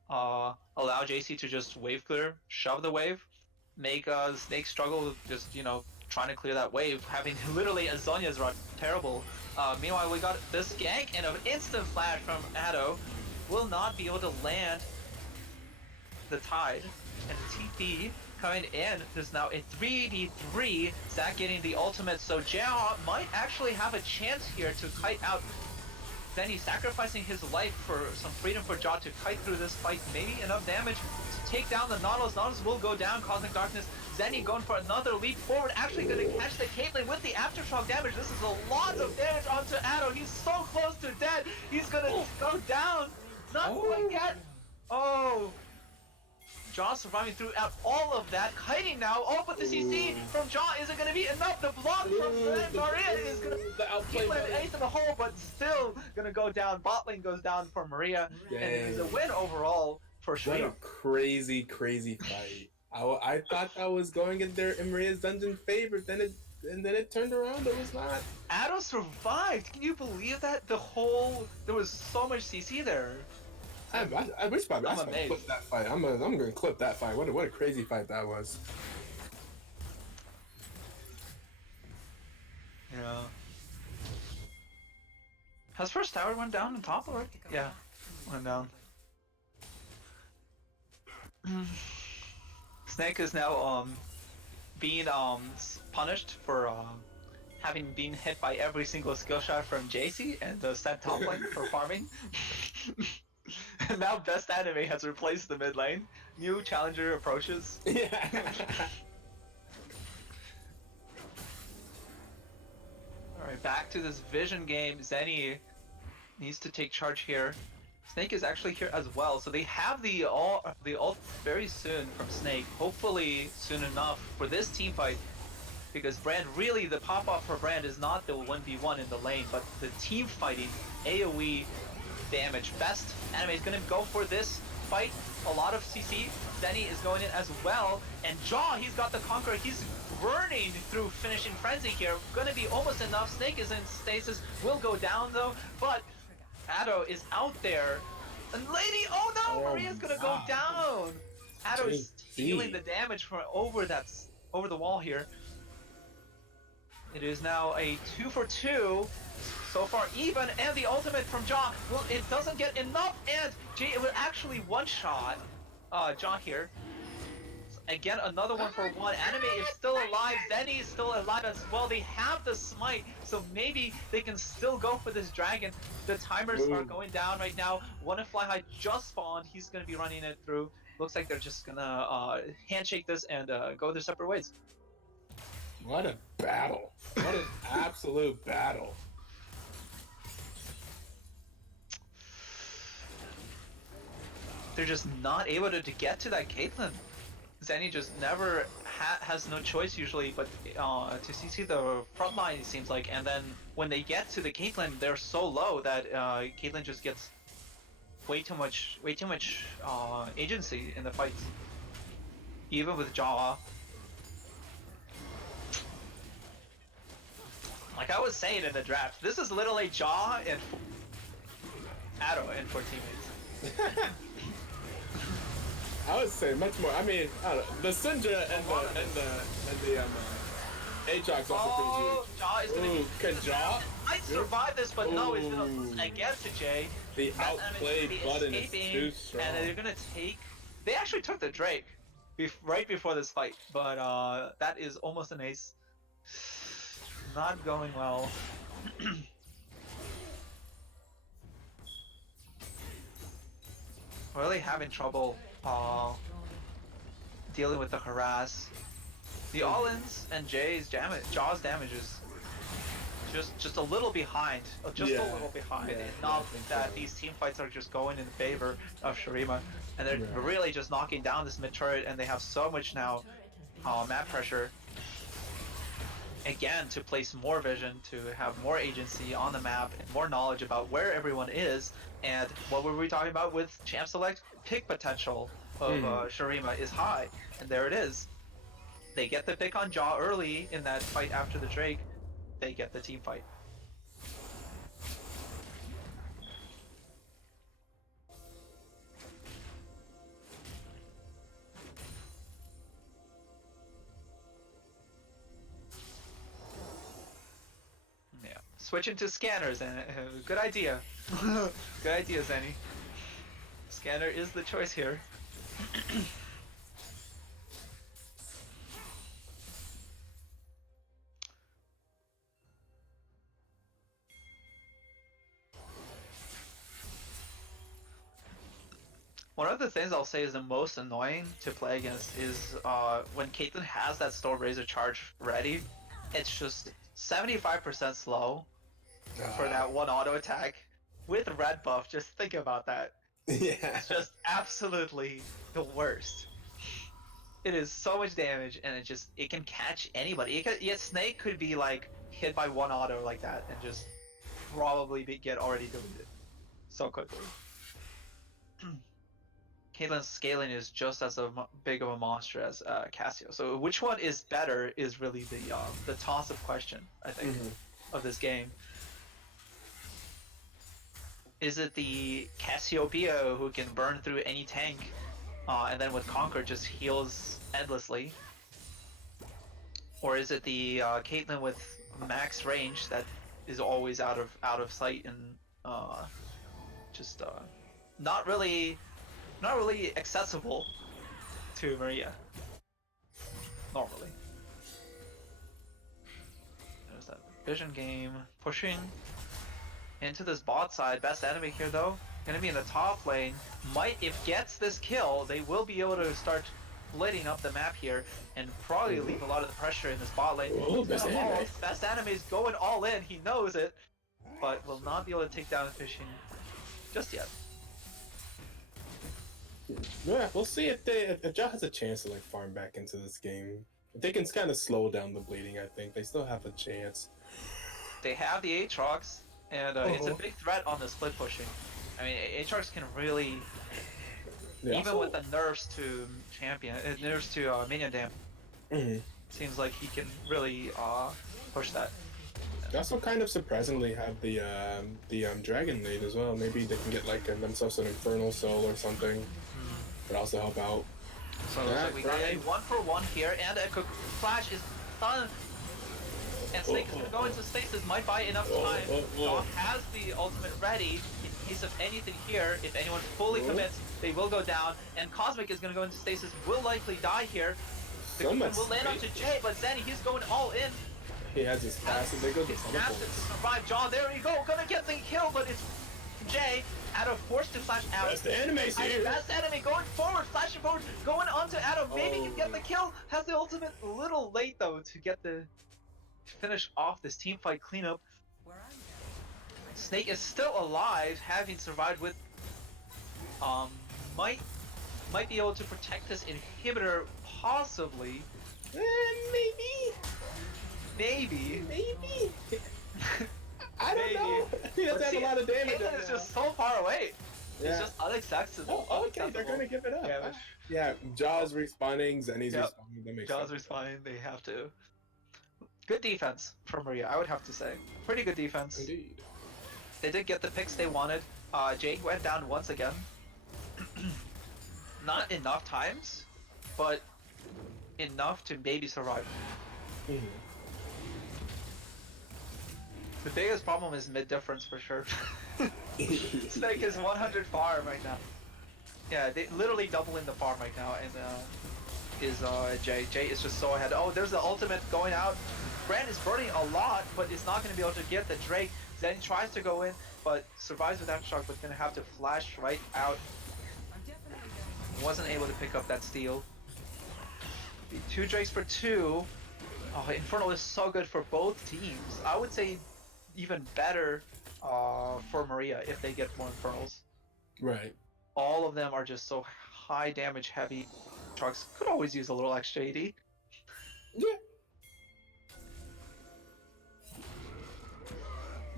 Allow JC to just wave clear, shove the wave, make Snake struggle just, you know, trying to clear that wave, having literally a Zhonya's run. Terrible. Meanwhile, we got this gank and an instant flash from Ado. Will not be able to land the Tide. And TP coming in. There's now a 3v3. Zach getting the ultimate, so Jao might actually have a chance here to kite out. Then he's sacrificing his life for some freedom for Jaw to kite through this fight. Maybe enough damage to take down the Nautilus. Nautilus will go down. Cosmic Darkness. Zenny going for another leap forward. Actually going to catch the Caitlyn with the aftershock damage. This is a lot of damage onto Ado. He's so close to dead. He's going to go down. Not quite yet. Oh. Jaw surviving throughout all of that. Kiting now. Oh, but the CC from Jaw isn't going to be enough. The block from Maria is going to keep an ace in the hole, but still going to go down. Bot lane goes down for Maria. Yeah. And it is a win overall for sure. What a crazy fight. I thought I was going in Maria's dungeon favor, then it turned around. It was not. Ado survived. Can you believe that? There was so much CC there. I wish probably I'm I amazed. clip that fight. I'm gonna clip that fight. What a crazy fight that was. Yeah. Has first tower went down on top already? Yeah, went down. Snake is now being punished for having been hit by every single skill shot from JC and sent top lane for farming. And now Best Anime has replaced the mid lane. New challenger approaches. Yeah. Alright, back to this vision game. Zenny needs to take charge here. Snake is actually here as well, so they have the ult very soon from Snake. Hopefully soon enough for this team fight. Because Brand, really the pop-off for Brand is not the 1v1 in the lane, but the team fighting, AoE damage. Best Anime is going to go for this fight. A lot of CC. Zenny is going in as well. And Jaw, he's got the Conqueror. He's burning through Finishing Frenzy here. Going to be almost enough. Snake is in stasis. Will go down though. But Ado is out there And lady, oh no, Oh Maria's gonna go my. down. Addo's stealing the JP. damage from over over the wall here. It is now a 2 for 2. So far even, and the ultimate from Jaw. Well, it doesn't get enough, and Jay, it will actually one-shot Jaw here. Again, another one for one. Anime is still alive. Zenny is still alive as well. They have the smite, so maybe they can still go for this dragon. The timers are going down right now. One Fly High just spawned. He's going to be running it through. Looks like they're just going to handshake this and go their separate ways. What a battle. What an absolute battle. They're just not able to get to that Caitlyn. Zenny just never has no choice usually but to CC the front line, it seems like, and then when they get to the Caitlyn, they're so low that Caitlyn just gets way too much agency in the fights, even with Jawa. Like I was saying in the draft, this is literally Jaw and Addo and 4 teammates. I would say much more. I mean, I don't know, the Syndra and the Aatrox also pretty huge. Jaw is gonna can Jaw might survive this, but no, it's gonna lose again to Jay. The outplayed button is too strong. And they're gonna take. They actually took the Drake right before this fight, but that is almost an ace. Not going well. Really having trouble dealing with the harass. The all-ins and Jaw's damage is just a little behind. Just a little behind. Not that these team fights are just going in favor of Shurima. And they're really just knocking down this mid turret, and they have so much now map pressure. Again, to place more vision, to have more agency on the map, and more knowledge about where everyone is. And what were we talking about with Champ Select? Pick potential of Shurima is high, and there it is. They get the pick on Jaw early in that fight after the Drake. They get the team fight. Yeah, switching to scanners, and good idea. Good idea, Zenny. Scanner is the choice here. One of the things I'll say is the most annoying to play against is when Caitlyn has that Storm Razor charge ready, it's just 75% slow for that one auto attack with red buff. Just think about that. Yeah. It's just absolutely the worst. It is so much damage, and it can catch anybody. Snake could be like hit by one auto like that and just probably get already deleted so quickly. Caitlyn's scaling is just as big of a monster as Cassio. So which one is better is really the toss-up question, I think, of this game. Is it the Cassiopeia who can burn through any tank, and then with Conquer just heals endlessly? Or is it the Caitlyn with max range that is always out of sight and just not really accessible to Maria normally? There's that vision game pushing into this bot side. Best enemy here though, gonna be in the top lane. If gets this kill, they will be able to start splitting up the map here and probably leave a lot of the pressure in this bot lane. Best enemy is going all in, he knows it, but will not be able to take down Fishing just yet. Yeah, we'll see if Jaw has a chance to like farm back into this game. If they can kind of slow down the bleeding, I think they still have a chance. They have the Aatrox, and it's a big threat on the split pushing. I mean, Aatrox can really, even with the nerfs to minion damage, seems like he can really push that. They also kind of surprisingly have the dragon lead as well. Maybe they can get like themselves an infernal soul or something. Could also help out. So it looks like we got a 1-for-1 here, and a flash is done. And Snake is going to go into stasis, might buy enough time. Dom has the ultimate ready in case of anything here. If anyone fully commits, they will go down. And Cosmic is going to go into stasis, will likely die here. The will land onto Jay, but Zenny, he's going all in. He has his passive, they go to survive. John, there we go, gonna get the kill, but it's Jay out of forced to flash out. Best enemy here. Best enemy going forward, flashing forward, going onto Adam. Maybe can get the kill. Has the ultimate a little late though to get the finish off this team fight cleanup. Snake is still alive, having survived with might be able to protect this inhibitor possibly. Maybe. I don't know. He doesn't have a lot of damage. Caitlyn is just so far away. Yeah. It's just unaccessible. Oh, okay, they're gonna give it up. Yeah, Jaws respawning, Zenny's respawning. That makes Jaws respawning, they have to. Good defense from Maria, I would have to say. Pretty good defense. Indeed. They did get the picks they wanted. Jake went down once again. Not enough times, but enough to maybe survive. The biggest problem is mid difference for sure. Snake is 100 farm right now. Yeah, they literally doubling the farm right now, and is Jay. Jay is just so ahead. Oh, there's the ultimate going out. Brand is burning a lot, but is not going to be able to get the Drake. Zen tries to go in, but survives with Aftershock, but going to have to flash right out. Wasn't able to pick up that steal. 2 Drakes for 2. Oh, Infernal is so good for both teams. I would say even better for Maria if they get more Infernals. Right. All of them are just so high damage heavy. Trucks could always use a little extra AD. Yeah.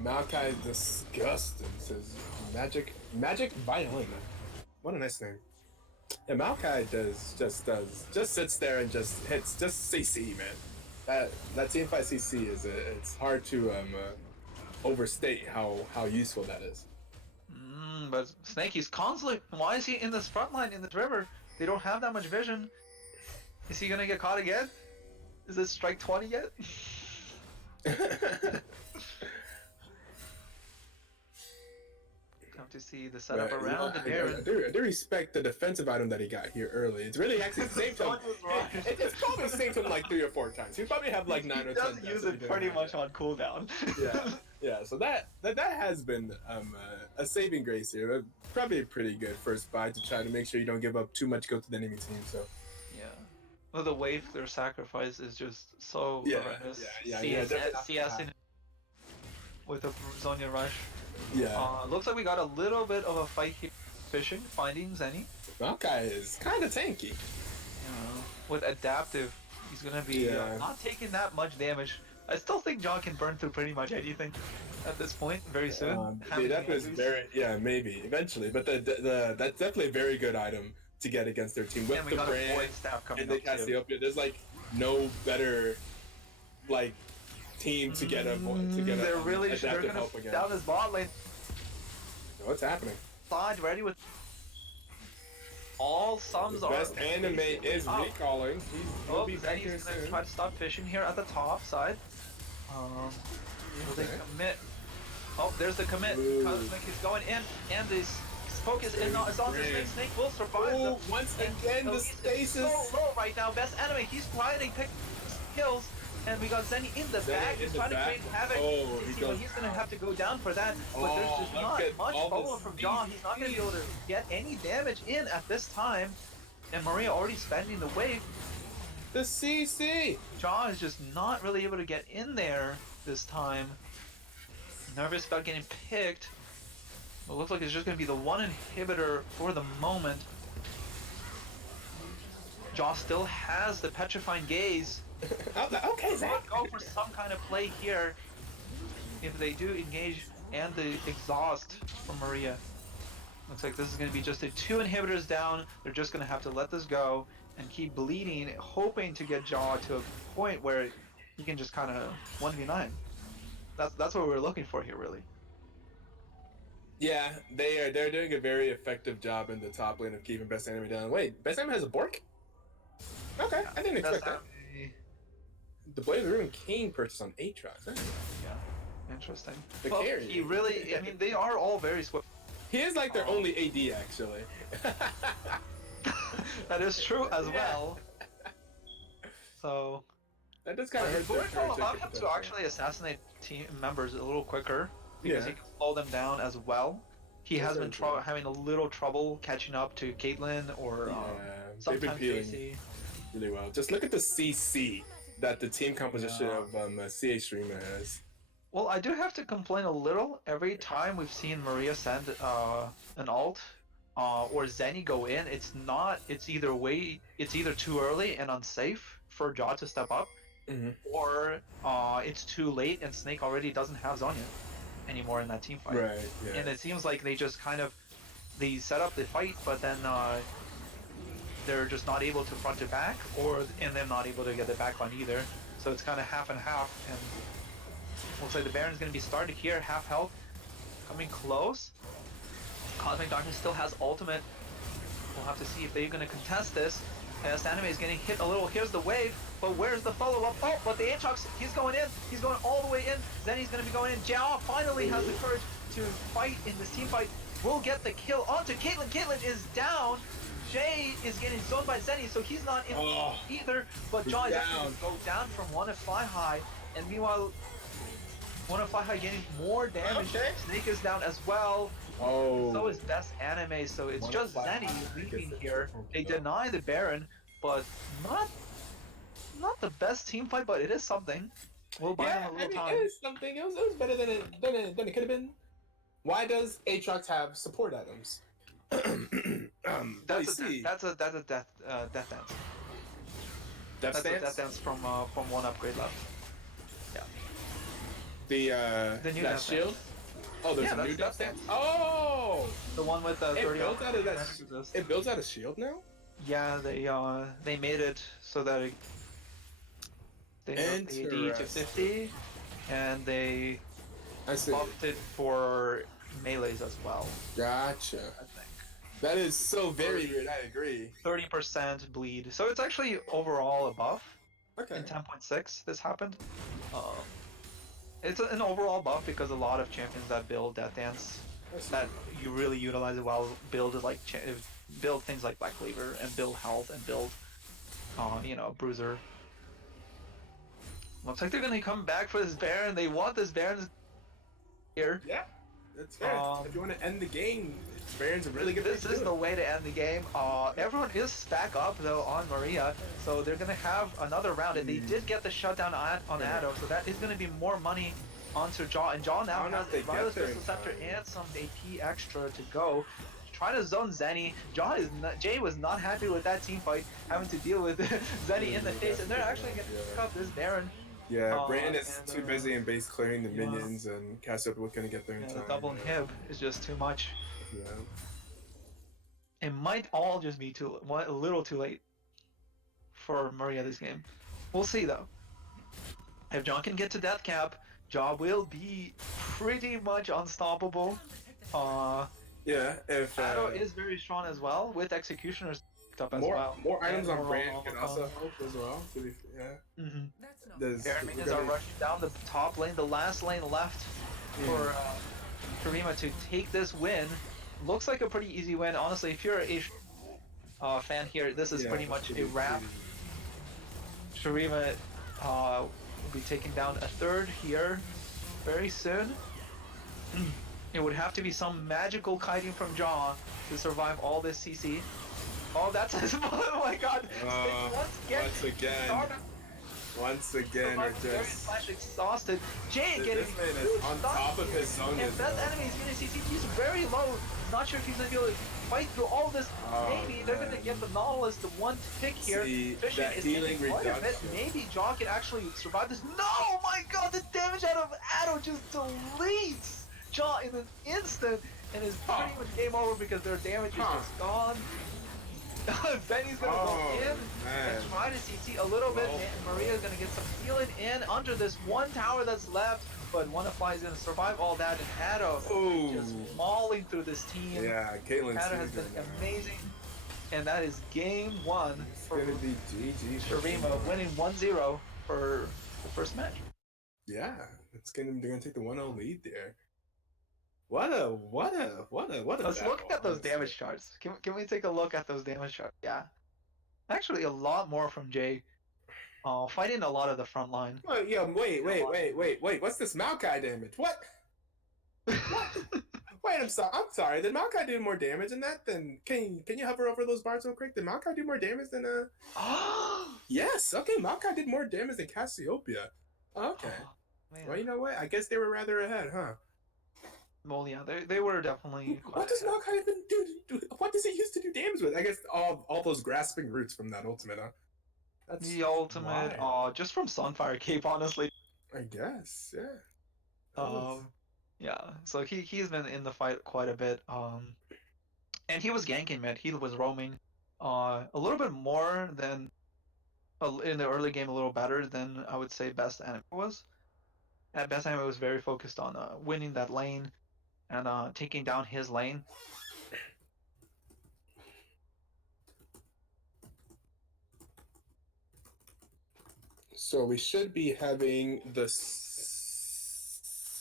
Maokai is disgusting, says Magic Violin. What a nice name. Yeah, Maokai just sits there and just hits CC, man. That teamfight CC is it's hard to overstate how useful that is. But Snakey's constantly. Why is he in this front line in this river? They don't have that much vision. Is he gonna get caught again? Is this strike 20 yet? Come to see the setup around the Baron. I do respect the defensive item that he got here early. It's really actually saved him. It's probably saved him like 3 or 4 times. He probably have like 9 or 10. He does use it pretty much on cooldown. Yeah. So that has been a saving grace here. Probably a pretty good first buy to try to make sure you don't give up too much go to the enemy team. So. Yeah. Well, the wave their sacrifice is just so horrendous. CS in with a Zonia rush. Yeah. Looks like we got a little bit of a fight here. Fishing, finding Zenny. Maokai is kind of tanky. With adaptive, he's gonna be not taking that much damage. I still think John can burn through pretty much anything at this point very soon. That was maybe eventually, but that's definitely a very good item to get against their team with the brand and the Cassiopeia. There's like no better like team to get a they're really they're gonna help again. Down this bot lane. What's happening? Side ready with all sums are. Best anime is recalling. He's gonna try to stop fishing here at the top side. Will they commit? Oh, there's the commit. Cosmic is going in, and this focus is on the Snake. Snake will survive. Once again, the stasis so low right now. Best enemy. He's trying to pick kills. And we got Zenny in the back. He's trying to create havoc. He's going to have to go down for that. But there's just not much follow-up from John. He's not going to be able to get any damage in at this time. And Maria already spending the wave. The CC! John is just not really able to get in there this time. Nervous about getting picked. It looks like it's just going to be the one inhibitor for the moment. John still has the petrifying gaze. Okay, Zach. Go for some kind of play here if they do engage, and the exhaust from Maria. Looks like this is going to be just 2 inhibitors down. They're just going to have to let this go and keep bleeding, hoping to get Jaw to a point where he can just kind of 1v9. That's what we're looking for here, really. Yeah, they're doing a very effective job in the top lane of keeping Best Anime down. Wait, Best Anime has a Bork? Okay, Yeah. I didn't Best expect that. anime. The Blade of the Ruin Kane purchase on Aatrox. Yeah. Interesting. The Well, carry. he really. I mean, they are all very swift. He is like their only AD, actually. That is true as well. So. That does kind of hurt Bork their will allow him potential. to actually assassinate team members a little quicker because Yeah. he can slow them down as well. He That's has been very true. having a little trouble catching up to Caitlyn or they've been sometimes peeling JC. really well. Just look at the CC that the team composition of CA Streamer has. Well, I do have to complain a little. Every time we've seen Maria send an ult or Zenny go in, it's either too early and unsafe for Jaw to step up, or it's too late and Snake already doesn't have Zhonya anymore in that team fight. Right. Yeah. And it seems like they just they set up the fight, but then they're just not able to front it back, and they're not able to get the back line either. So it's kind of half and half, and looks like the Baron's going to be starting here, half health, coming close. Cosmic Darkness still has ultimate. We'll have to see if they're going to contest this. As Anime is getting hit a little. Here's the wave, but where's the follow-up? Oh, but the Aatrox, he's going in. He's going all the way in. Zenny's going to be going in. Jiao finally has the courage to fight in this team fight. Will get the kill onto Caitlyn. Caitlyn is down. Jay is getting zoned by Zenny, so he's not in either. But Jaw is actually going to go down from one at Fly High, and meanwhile, one of Fly High getting more damage. Okay. Snake is down as well. Oh. So is Best Anime, so it's just Zenny leaving here. They deny the Baron, but not the best team fight, but it is something. We'll buy him a little time. It is something. It was better than it could have been. Why does Aatrox have support items? That's a death dance. That's a death dance from one upgrade left. Yeah. The new death shield. Dance. Oh, there's Yeah, a new that's death dance. Oh, the one with 30. it builds out of that. It builds out a shield now. Yeah, they made it so that they upped the AD to 50, and they upped it for melees as well. Gotcha. I think. That is so very weird. I agree. 30% bleed, so it's actually overall a buff. Okay. In 10.6, this happened. It's an overall buff because a lot of champions that build Death Dance that you really utilize it well build things like Black Cleaver and build health and build Bruiser. Looks like they're gonna come back for this Baron. They want this Baron here. Yeah, that's fair. If you want to end the game, Baron's a really good. This is the way to end the game. Everyone is stack up though on Maria, so they're gonna have another round, and they did get the shutdown on Addo, so that is gonna be more money onto Jaw, and Jaw now has a Violet Crystal Scepter and some AP extra to go. Trying to zone Zenny. Jay was not happy with that team fight, having to deal with Zenny in the face, and they're actually gonna pick up this Baron. Yeah, Brand is too busy in base clearing the minions, and Cassiopeia couldn't get there in time. The double inhib is just too much. Yeah. It might all just be a little too late for Maria this game. We'll see though. If John can get to death cap, Jaw will be pretty much unstoppable. Yeah, if Addo is very strong as well, with Executioners picked up as well. More items on Brand can also help as well. Yeah. Baron minions are rushing down the top lane, the last lane left for Karima to take this win. Looks like a pretty easy win. Honestly, if you're a fan here, this is pretty much a wrap. Shurima will be taking down a third here very soon. It would have to be some magical kiting from Jaw to survive all this CC. Oh, that's his. Oh my god! Once again, we're just flash exhausted. Jay getting on top of his zone. And Best Enemy is getting CC. He's very low. Not sure if he's gonna be able to fight through all this. Maybe they're gonna get the Nautilus, the one pick here. Fishing is getting quite a bit. Maybe Jaw can actually survive this. No, my god, the damage out of Addo just deletes Jaw in an instant, and is pretty much game over because their damage is just gone. Benny's gonna go in and try to CC a little bit. And Maria's gonna get some healing in under this one tower that's left. but Wanna flies in, survive all that, and Hada just Ooh. mauling through this team. Yeah, Caitlyn's Hada has huge been right now. amazing, and that is game one It's for gonna be GG for Shurima, Shurima. winning 1-0 for the first match. Yeah, they're gonna take the 1-0 lead there. What a Let's battle, look at those honestly. damage charts. Can we take a look at those damage charts? Yeah, actually a lot more from Jay. Fighting a lot of the front line. Oh, yeah, wait. What's this Maokai damage? What? Wait, I'm sorry. Did Maokai do more damage than that? Then can you hover over those bars real quick? Did Maokai do more damage than Yes. Okay, Maokai did more damage than Cassiopeia. Okay. Man. Well, you know what? I guess they were rather ahead, huh? Well, yeah, they were definitely quite What does ahead. Maokai even do? What does he use to do damage with? I guess all those grasping roots from that ultimate, huh? That's The ultimate, wild. just from Sunfire Cape, honestly. I guess, yeah. Um, yeah. So he's been in the fight quite a bit. And he was ganking mid. He was roaming, a little bit more than in the early game, a little better than I would say Best Anime was. At Best Anime was very focused on winning that lane and taking down his lane. So we should be having the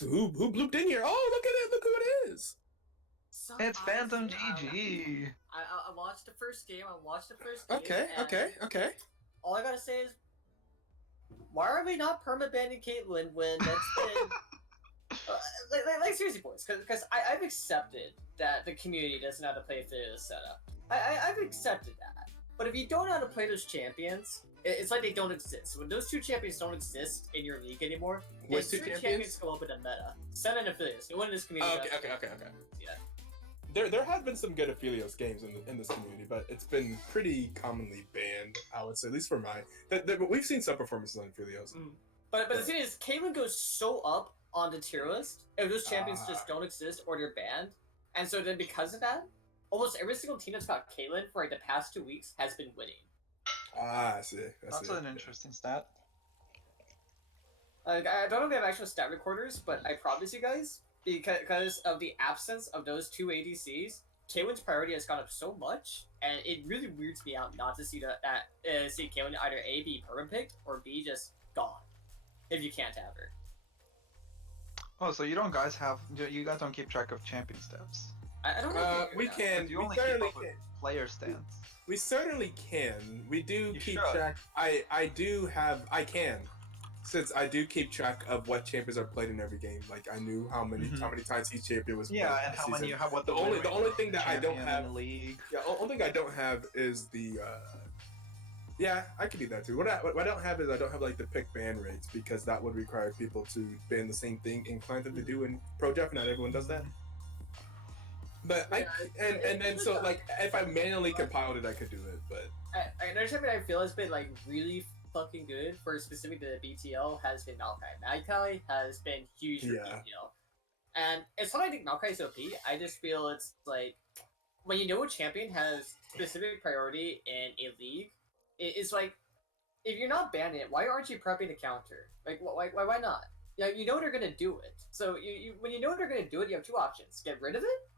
who blooped in here? Oh, look at it! Look who it is! So It's Phantom honestly, GG. I watched the first game. game. Okay. All I gotta say is, why are we not perma-banning Caitlyn when that's been like seriously, boys? Because I've accepted that the community doesn't know how to play through this setup. I've accepted that. But if you don't know how to play those champions, it's like they don't exist. When those two champions don't exist in your league anymore, Which two champions go up in the meta. Sen and Aphelios. No one in this community. Okay. Yeah. There have been some good Aphelios games in this community, but it's been pretty commonly banned. I would say, at least for we've seen some performances on Aphelios. But the thing is, Caitlyn goes so up on the tier list if those champions just don't exist or they're banned, and so then because of that, almost every single team that's got Caitlyn for like the past 2 weeks has been winning. I see. That's an interesting stat. Like, I don't know if we have actual stat recorders, but I promise you guys, because of the absence of those two ADCs, Caitlyn's priority has gone up so much, and it really weirds me out not to see see Caitlyn either A, be perma-picked, or B, just gone, if you can't have her. Oh, so you guys don't keep track of champion steps. I don't know. We can. You We only keep certainly up with can. player stance. We certainly can. We do You keep should. track. I can. Since I do keep track of what champions are played in every game. Like I knew how many times each champion was played. Yeah, and how many you have. What the only thing that I don't champion have in the league. Yeah, only thing I don't have is the yeah, I can do that too. What I don't have is I don't have like the pick ban rates because that would require people to ban the same thing in client that they do in Pro Draft. Not everyone does that. But so like if I manually compiled it, I could do it. But another champion I feel has been like really fucking good for specifically the BTL has been Maokai. Maokai has been huge for BTL, and it's not I think Maokai is OP. I just feel it's like when you know a champion has specific priority in a league, it's like if you're not banning it, why aren't you prepping the counter? Like why not? Yeah, you know they're gonna do it. So you when you know they're gonna do it, you have two options: get rid of it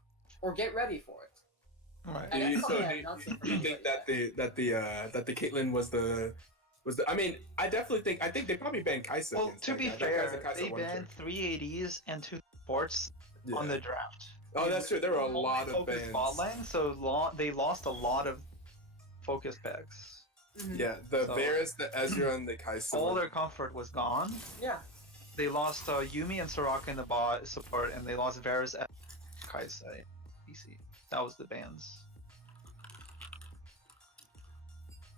or get ready for it. Right. do you think that the Caitlyn was the I mean, I think they probably banned Kaisa. Well, to be fair, they banned 3 ADs and 2 supports on the draft. Oh, that's true. There were a lot of bans. Bot lane, so they lost a lot of focus packs. Yeah, the Varus, the Ezreal, and the Kaisa. All their comfort was gone. Yeah. They lost Yuumi and Soraka in the bot support, and they lost Varus and Kaisa in PC. That was the bans.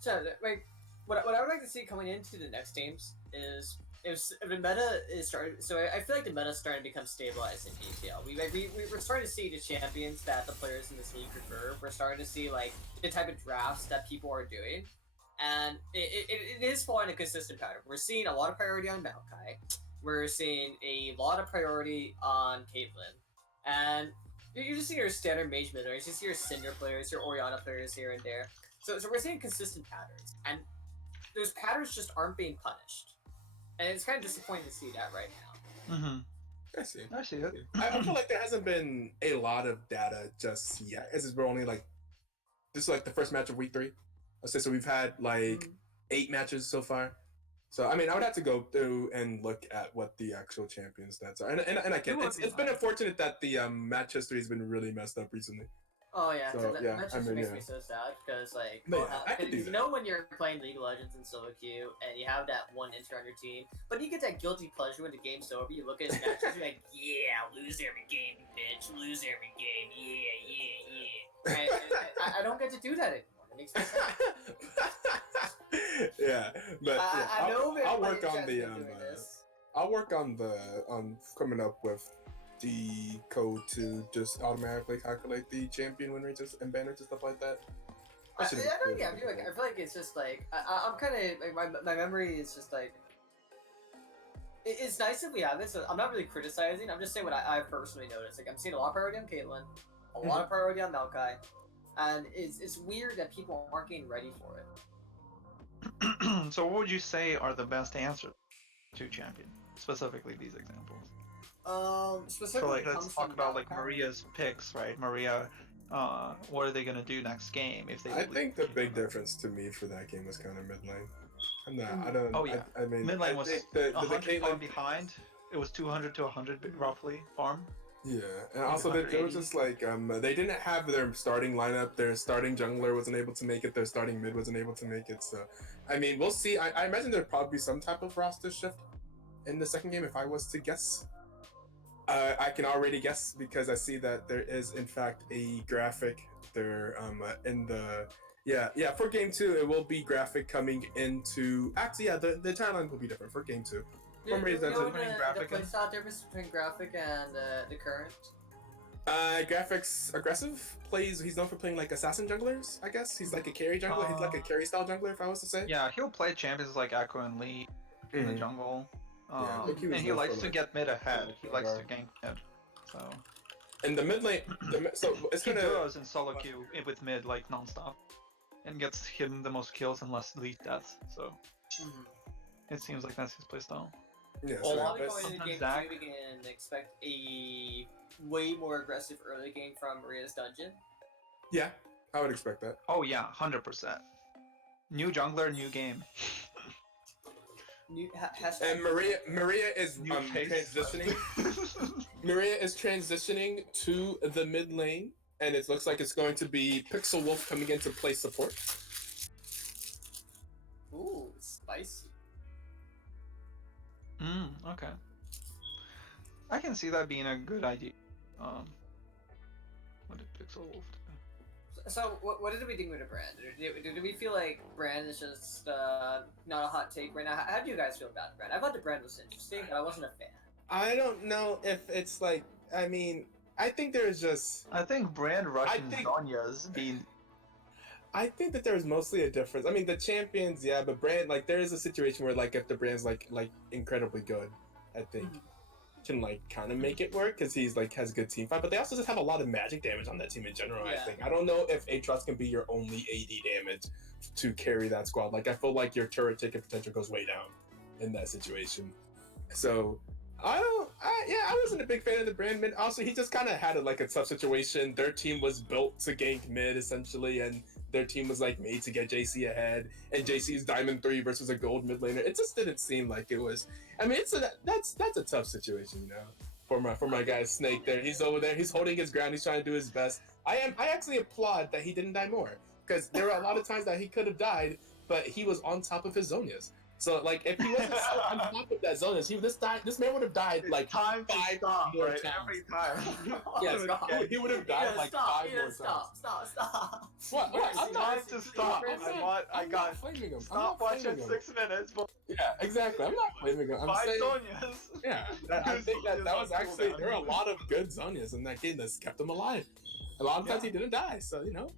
So, like, what I would like to see coming into the next games is if the meta is starting. So I feel like the meta is starting to become stabilized in BTL. We're starting to see the champions that the players in this league prefer. We're starting to see like the type of drafts that people are doing, and it is following a consistent pattern. We're seeing a lot of priority on Maokai. We're seeing a lot of priority on Caitlyn, and you just see your standard mage mid, or you just see your Cinder players, your Orianna players here and there. So we're seeing consistent patterns, and those patterns just aren't being punished. And it's kind of disappointing to see that right now. Mm-hmm. I see. I see it. I feel like there hasn't been a lot of data just yet. We're only like this is like the first match of week 3. Let's say so we've had like 8 matches so far. So I mean, I would have to go through and look at what the actual champion stats are, and I can. It's been unfortunate that the match history has been really messed up recently. Oh yeah, So, that yeah, just I mean, makes yeah. me so sad because like, But yeah, I could do you that. know when you're playing League of Legends in solo queue and you have that one enter on your team, but you get that guilty pleasure when the game's over. You look at his matches, you're like, yeah, lose every game, bitch, lose every game, yeah. And I don't get to do that anymore. It makes me sad. Yeah, but yeah, I know I'll work on the doing this. I'll work on coming up with the code to just automatically calculate the champion win rates and banners and stuff like that. I feel like it's just like I'm kind of like my memory is just like it's nice that we have this. So I'm not really criticizing. I'm just saying what I personally noticed. Like I'm seeing a lot of priority on Caitlyn, a lot of priority on Maokai, and it's weird that people aren't getting ready for it. So what would you say are the best answers to champion, specifically these examples? Specifically, So like let's talk about like Maria's picks, right? Maria, what are they gonna do next game if they? I think the big difference to me for that game was kind of mid lane. I'm not. I don't. Oh yeah. I mean, mid lane was the 100 Caitlyn farm behind. It was 200 to 100 roughly farm. Yeah, and also they were just like they didn't have their starting lineup. Their starting jungler wasn't able to make it. Their starting mid wasn't able to make it. So, I mean, we'll see. I imagine there'd probably be some type of roster shift in the second game if I was to guess. I can already guess because I see that there is in fact a graphic there in the for game 2 it will be graphic coming into actually the entire line will be different for game 2. Do you know the playstyle difference between graphic and the current? Graphics aggressive plays. He's known for playing like assassin junglers. I guess he's like a carry jungler. He's like a carry style jungler, if I was to say. Yeah, he'll play champions like Echo and Lee in the jungle. And he likes to get mid ahead. He likes to gank mid. So. In the mid lane, so it's gonna. He goes in solo queue with mid like nonstop, and gets him the most kills and less lead deaths. So. It seems like that's his playstyle. Yeah, well, so going into game 2, we can expect a way more aggressive early game from Maria's dungeon. Yeah, I would expect that. Oh yeah, 100%. New jungler, new game. And Maria is transitioning. Maria is transitioning to the mid lane, and it looks like it's going to be Pixel Wolf coming in to play support. Ooh, spicy. Okay. I can see that being a good idea. What did Pixel Wolf do? So, what did we think with the brand? Did we feel like brand is just not a hot take right now? How do you guys feel about the brand? I thought the brand was interesting, but I wasn't a fan. I don't know if it's like. I mean, I think there's just. I think brand rushing Zonya's being. I think that there's mostly a difference. I mean, the champions, yeah, but brand like there is a situation where like if the brand's like incredibly good, I think can like kind of make it work because he's like has good team fight. But they also just have a lot of magic damage on that team in general. Yeah. I think I don't know if Aatrox can be your only AD damage to carry that squad. Like I feel like your turret ticket potential goes way down in that situation. So. I wasn't a big fan of the brand mid. Also, he just kind of had a tough situation. Their team was built to gank mid essentially, and their team was like made to get JC ahead. And JC's Diamond 3 versus a gold mid laner. It just didn't seem like it was. I mean, that's a tough situation, you know. For my guy Snake there, he's over there. He's holding his ground. He's trying to do his best. I actually applaud that he didn't die more because there were a lot of times that he could have died, but he was on top of his Zonias. So like if he wasn't so on top of that zone, this man would have died like time 5 stop, more right? times. Every time. He would have died like 5 more times. Stop. What? I'm not to stop. I got blaming him. Stop watching 6 minutes. But yeah, exactly. I'm not blaming him. I'm 5 saying, Zonias. Yeah, I think that was actually there are a lot of good Zonias in that game that's kept him alive. A lot of times he didn't die, so you know.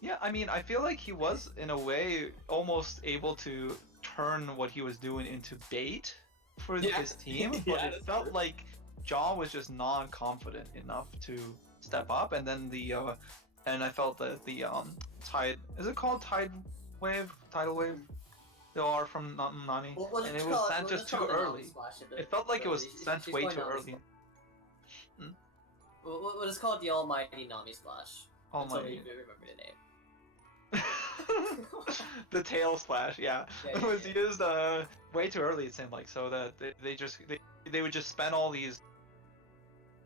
Yeah, I mean, I feel like he was in a way almost able to turn what he was doing into bait for his team, but it felt like Jaw was just non-confident enough to step up, and then and I felt that the tide, is it called tidal wave? are from Nami, What and is it it was called? sent What just is too called the Nami early. splash of It felt like it was sent she's way going too Nami early. splash. What is called the Almighty Nami splash? Until Almighty. you remember the name. The tail splash, yeah, Yeah, it was yeah. used way too early. It seemed like, so that they would just spend all these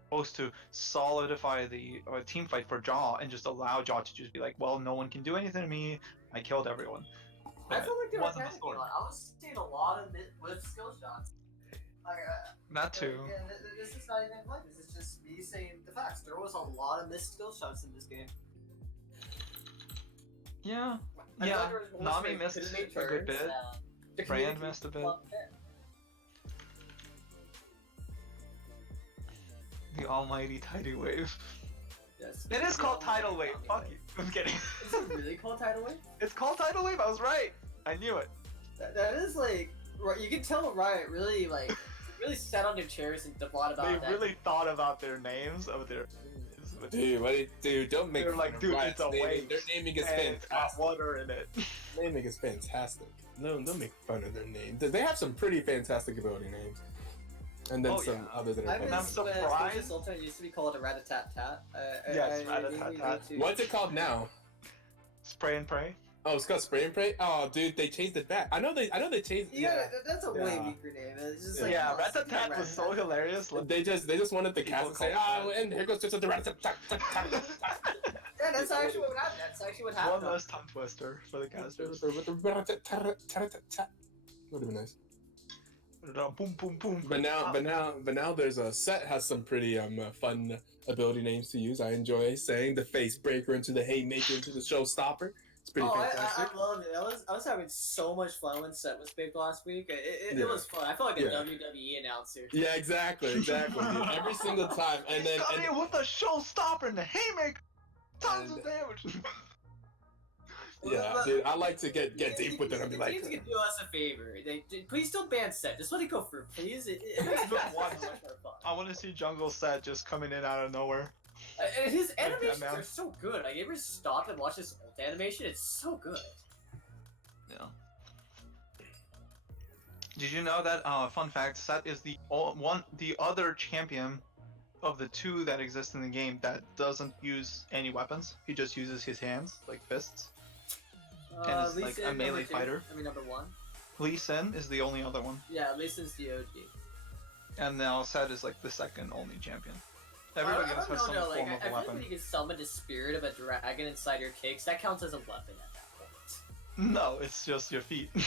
supposed to solidify the team fight for Jaw and just allow Jaw to just be like, well, no one can do anything to me. I killed everyone. I feel like they were wasn't the panicking story. a lot. I was seeing a lot of with skill shots. That too. Again, this is not even like this is just me saying the facts. There was a lot of missed skill shots in this game. Yeah. I feel Yeah. like there was moments Nami where missed couldn't make a good turns, bit. the Brand communication missed a bit. wasn't there. The almighty tidal wave. Yes. It is called Almighty tidal wave. Nami Fuck wave. you. I'm kidding. Is it really called tidal wave? It's called tidal wave. I was right. I knew it. That is like you can tell Riot really really sat on their chairs and thought about They that. really thought about their names of their. Dude, don't make They're fun like, of dude, Riot's it's a naming. wave. Their naming is And it's got fantastic. water in it. Naming is fantastic. No, don't make fun of their name. They have some pretty fantastic ability names, and then Oh, some yeah. others that I are. miss fun. I'm when surprised. Social Ultimate used to be called a rat-a-tat-tat. Yes, I rat-a-tat-tat. need to- What's it called now? Spray and pray. Oh, it's called Spray and Pray. Oh, dude, they changed it back. I know they changed. Yeah, that's a way Yeah. weaker name. It's just like Yeah, come on, stick rat-a-tat with was so rat-a-tat. hilarious. They just wanted the cast People to say, call it oh, and here goes just the rat. Yeah, that's actually what happened. That's actually what One happened. less tongue twister for the casters. Would have been nice. Boom, boom, boom. But now there's a set has some pretty fun ability names to use. I enjoy saying the face breaker into the haymaker into the showstopper. It's pretty fantastic. I love it. I was having so much fun when set was big last week. It Yeah. was fun. I felt like a Yeah. WWE announcer. Yeah, exactly, dude. Every single time, and then He's coming with a showstopper and the haymaker. Tons of damage. yeah, dude, I like to get deep with it. I'll be like, Teams can do us a favor. Please don't ban set. Just let it go through, please. It makes the one much more fun. I want to see Jungle Set just coming in out of nowhere. And his that, animations man. are so good. Like, you ever stop and watch his ult animation? It's so good. Yeah. Did you know that? Fun fact: Set is the other champion of the two that exist in the game that doesn't use any weapons. He just uses his hands, like fists. And is Lee like Sin, a number melee 2. fighter. I mean, number 1. Lee Sin is the only other one, Yeah, Lee Sin's the OG. and now Set is like the second only champion. Everybody else has some Like, form I of a feel like weapon. when you can summon the spirit of a dragon inside your kicks, that counts as a weapon at that No, it's just your feet. point.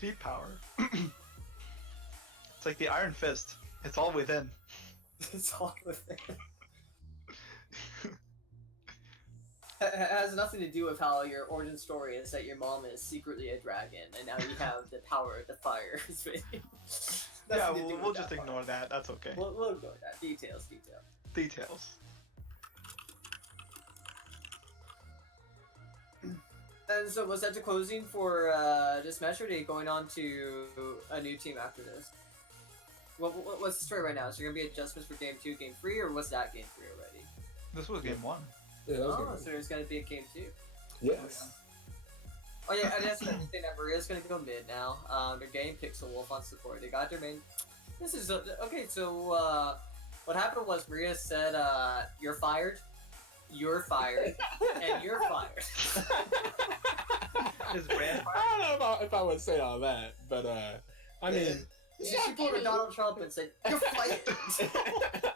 Feet power. It's like the Iron Fist. It's all within. It's all with it. It has nothing to do with how your origin story is that your mom is secretly a dragon and now you have the power of the fire. Yeah, we'll just ignore that. That's okay. We'll ignore that. Details. Details. And so was that the closing for this match, or are they going on to a new team after this? What's the story right now? Is there going to be adjustments for Game 2, Game 3, or was that Game 3 already? This was game 1. yeah, that was Oh, good. so there's going to be a Game 2. Yes. Oh yeah, and that's the thing that Maria's going to go mid now. They're getting Pixel Wolf on support. They got their main... This is... okay, so what happened was Maria said, you're fired, and you're fired. His brand I don't know if I would say all that, but I mean, She pulled a Donald Trump and said, you're fired.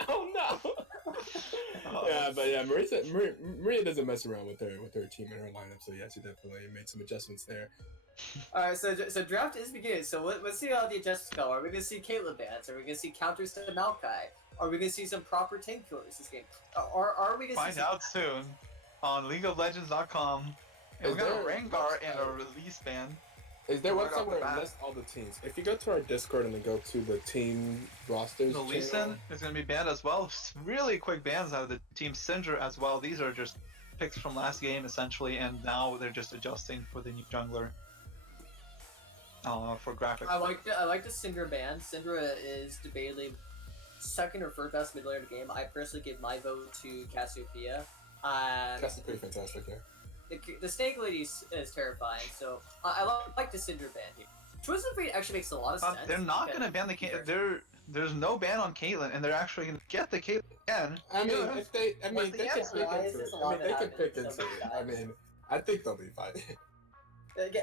oh no. Yeah, but yeah, Maria doesn't mess around with her team and her lineup, so yeah, she definitely made some adjustments there. Alright, so draft is beginning, so let's see how the adjustments go. Are we going to see Caitlyn bans? Are we going to see counters to Maokai? Are we going to see some proper tank killers this game? Are we going to Find see out soon on LeagueOfLegends.com. And we got a Rengar and a release ban. Is there Right website off the where it bat. lists all the teams? If you go to our Discord and then go to the team rosters, The Lee channel, Sin is going to be banned as well. Really quick bans out of the team Syndra as well. These are just picks from last game essentially, and now they're just adjusting for the new jungler. For graphics. I like the Syndra ban. Syndra is debatably second or third best mid laner of the game. I personally give my vote to Cassiopeia. that's pretty fantastic. Yeah. The Snake Lady is terrifying, so I like the Cinder ban here. Choice of Fate actually makes a lot of sense. They're not gonna ban the Caitlyn. There's no ban on Caitlyn, and they're actually gonna get the Caitlyn again. I mean, if they, I mean, What's they the can answer? pick Why into is this it. a I lot mean, that they can happens pick so into many it. times? I mean, I think they'll be fine.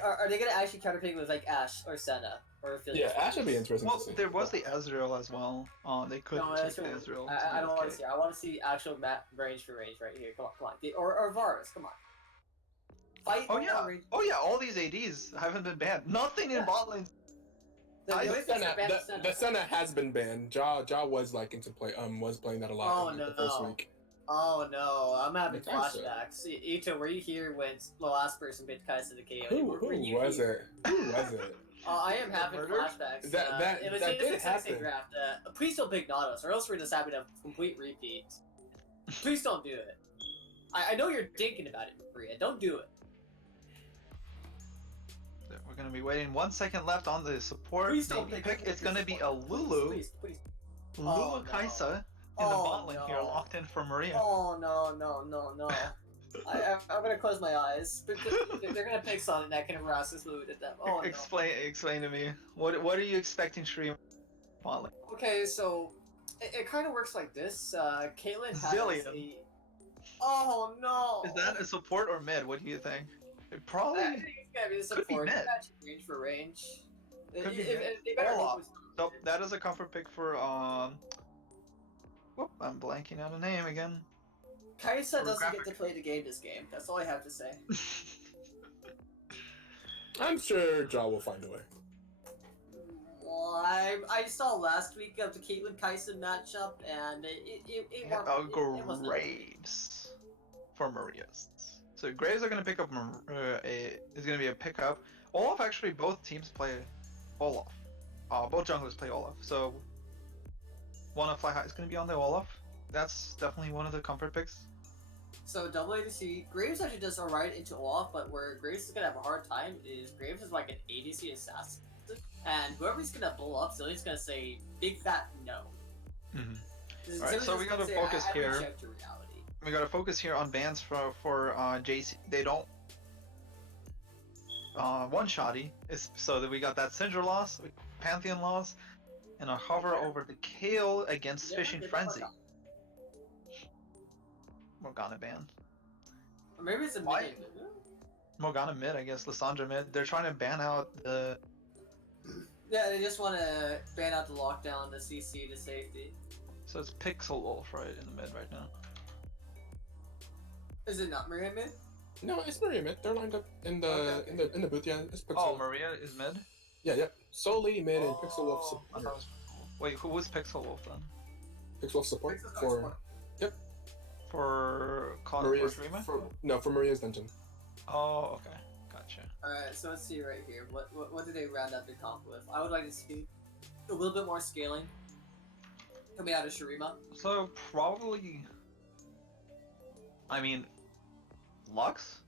Are they gonna actually counterpick with like Ashe or Senna or Affiliate? Yeah, Ash would be interesting Well, to see. there was the Ezreal as well. They could No, take that's the right. Ezreal. I don't want to see. I want to see actual range for range right here. Come on. Or Varus. Come on. Fight. Oh more yeah. range. Oh yeah. All these ADs haven't been banned. Nothing in Yeah. bot lane. The I- only thing that's banned is The Senna has been banned. Ja was like into play. Was playing that a lot Oh, in like, the first no. week. Oh no, I'm having I think so. flashbacks. Ito, were you here when the last person bit Kai'Sa the KO? Who Were you was here? it? Who was it? I am having Murder? flashbacks. That it was did in the happen. draft. Please don't pick Nautos, or else we're just having a complete repeat. Please don't do it. I know you're thinking about it, Maria. Don't do it. We're gonna be waiting 1 second left on the support. Please don't Maybe pick. It's gonna be a Lulu. Please. Lulu Oh, no. Kaisa in the Oh, bot lane here, no. locked in for Maria. Oh no. I'm gonna close my eyes. They're gonna pick something that can harass this mood at them. Oh no. Explain to me. What are you expecting, Shri? Bot lane? Okay, so it kind of works like this. Caitlyn has Zillion. a. Oh no! Is that a support or mid? What do you think? It I probably. think it's gotta be the Could be support. mid. Match range for range. Could be If- mid. they better Olaf. hope it's- So that is a comfort pick for Whoop, I'm blanking on a name again. Kai'Sa doesn't graphic. get to play the game this game. That's all I have to say. I'm sure Ja will find a way. Well, I saw last week of the Caitlyn Kai'Sa matchup, and it wasn't. Graves for Maria's. So Graves are gonna pick up is gonna be a pickup. Olaf actually both teams play Olaf. Both junglers play Olaf. So wanna fly high is gonna be on the Olaf. That's definitely one of the comfort picks. So double ADC, Graves actually does alright into Olaf, but where Graves is gonna have a hard time is Graves is like an ADC assassin, and whoever's gonna blow up, Zillion's gonna say big fat no. Mm-hmm. Alright, so we gotta focus here. Reject reality. We gotta focus here on bans for JC. They don't one-shotty. So that we got that Syndra loss, Pantheon loss, and a hover over the Kale against Fishing Frenzy. Morgana ban. Or maybe it's a Why? mid. Morgana mid, I guess. Lissandra mid. They're trying to ban out the. Yeah, they just want to ban out the lockdown, the CC, the safety. So it's Pixel Wolf right in the mid right now. Is it not Maria mid? No, it's Maria mid. They're lined up in the in the booth. Yeah, it's Pixel. Oh, Maria is mid. Yeah. Soul Lady mid and Pixel Wolf I support. thought it was... Wait, who was Pixel Wolf then? Pixel Wolf support Pixel's for support. For Call Maria's for Shurima? for Maria's dungeon. Oh, okay, gotcha. Alright, so let's see right here. What did they round up the comp with? I would like to see a little bit more scaling coming out of Shurima. So probably, I mean, Lux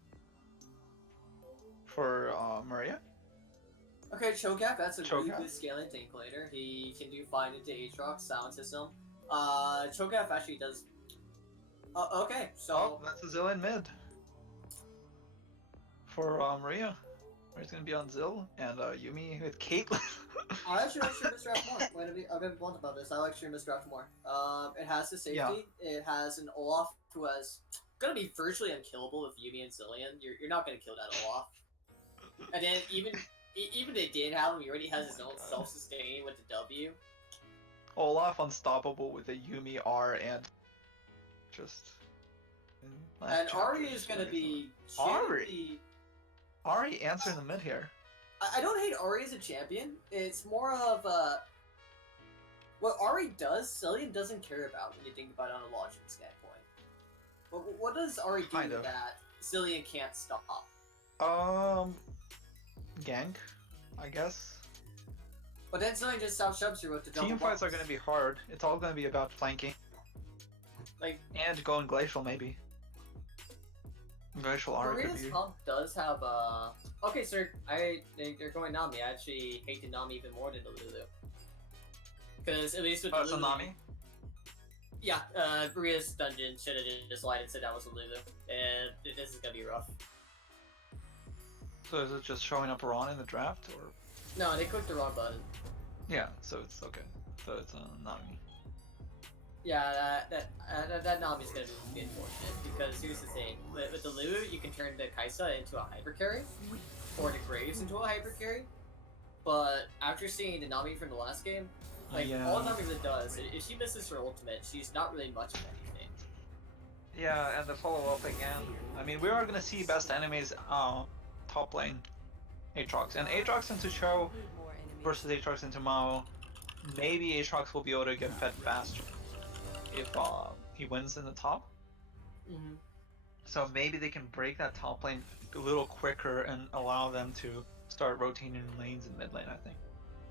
for Maria. Okay, Cho'Gath, that's a really Cho'Gath. good scaling tank later. He can do fine into Aatrox, silence system. Cho'Gath actually does. Okay, so. Oh, that's a Zill in mid. For Maria. Maria's gonna be on Zill, and Yumi with Caitlyn. I actually like Shurima's draft more. Wait, I've been blunt about this. I like Shurima's draft more. It has the safety. Yeah. It has an Olaf who has gonna be virtually unkillable with Yumi and Zillion. You're not gonna kill that Olaf. And then even if they did have him, he already has his own self-sustain with the W. Olaf unstoppable with a Yumi R and just. And Ari is gonna be Ari? Ari answering the mid here. I don't hate Ari as a champion. It's more of what Ari does, Cillian doesn't care about when you think about it on a logic standpoint. What does Ari do Kind of. that Cillian can't stop? Gank, I guess. But then Cillian just self-shoves you with the double Team fights are bumps. gonna be hard. It's all gonna be about flanking. Like, And going glacial maybe. Glacial R could Maria's be. comp does have okay, sir. They're going Nami. I actually hate the Nami even more than the Lulu. Because at least with Oh, the it's a Lulu, Nami? yeah, Maria's dungeon should have just lied and said that was a Lulu, and this is gonna be rough. So is it just showing up wrong in the draft, or? No, they clicked the wrong button. Yeah, so it's okay. So it's Nami. Yeah, that Nami's gonna be unfortunate because here's the thing: with the Lulu, you can turn the Kaisa into a hyper carry, or the Graves into a hyper carry. But after seeing the Nami from the last game, like Yeah. all Nami really does, if she misses her ultimate, she's not really much of anything. Yeah, and the follow-up again. I mean, we are gonna see best enemies top lane Aatrox. And Aatrox into Cho versus Aatrox into Mao. Maybe Aatrox will be able to get fed faster if he wins in the top. Mm-hmm. So maybe they can break that top lane a little quicker and allow them to start rotating lanes in mid lane, I think.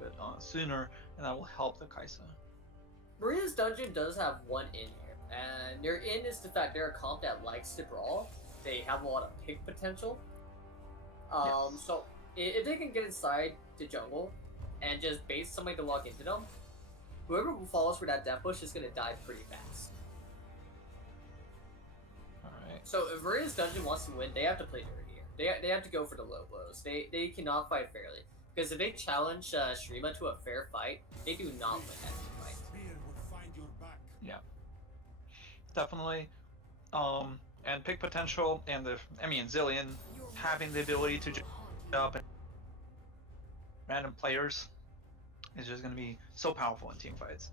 But sooner, and that will help the Kaisa. Maria's Dungeon does have one in here, and their in is the fact they're a comp that likes to brawl. They have a lot of pick potential. Yes. So if they can get inside the jungle and just bait somebody to log into them, whoever falls for that death bush is gonna die pretty fast. Alright. So if Maria's Dungeon wants to win, they have to play dirty here. They have to go for the low blows. They cannot fight fairly. Because if they challenge Shrima to a fair fight, they do not win that team fight. Yeah. Definitely. And pick potential and Zillion having the ability to jump up and random players is just gonna be so powerful in team fights.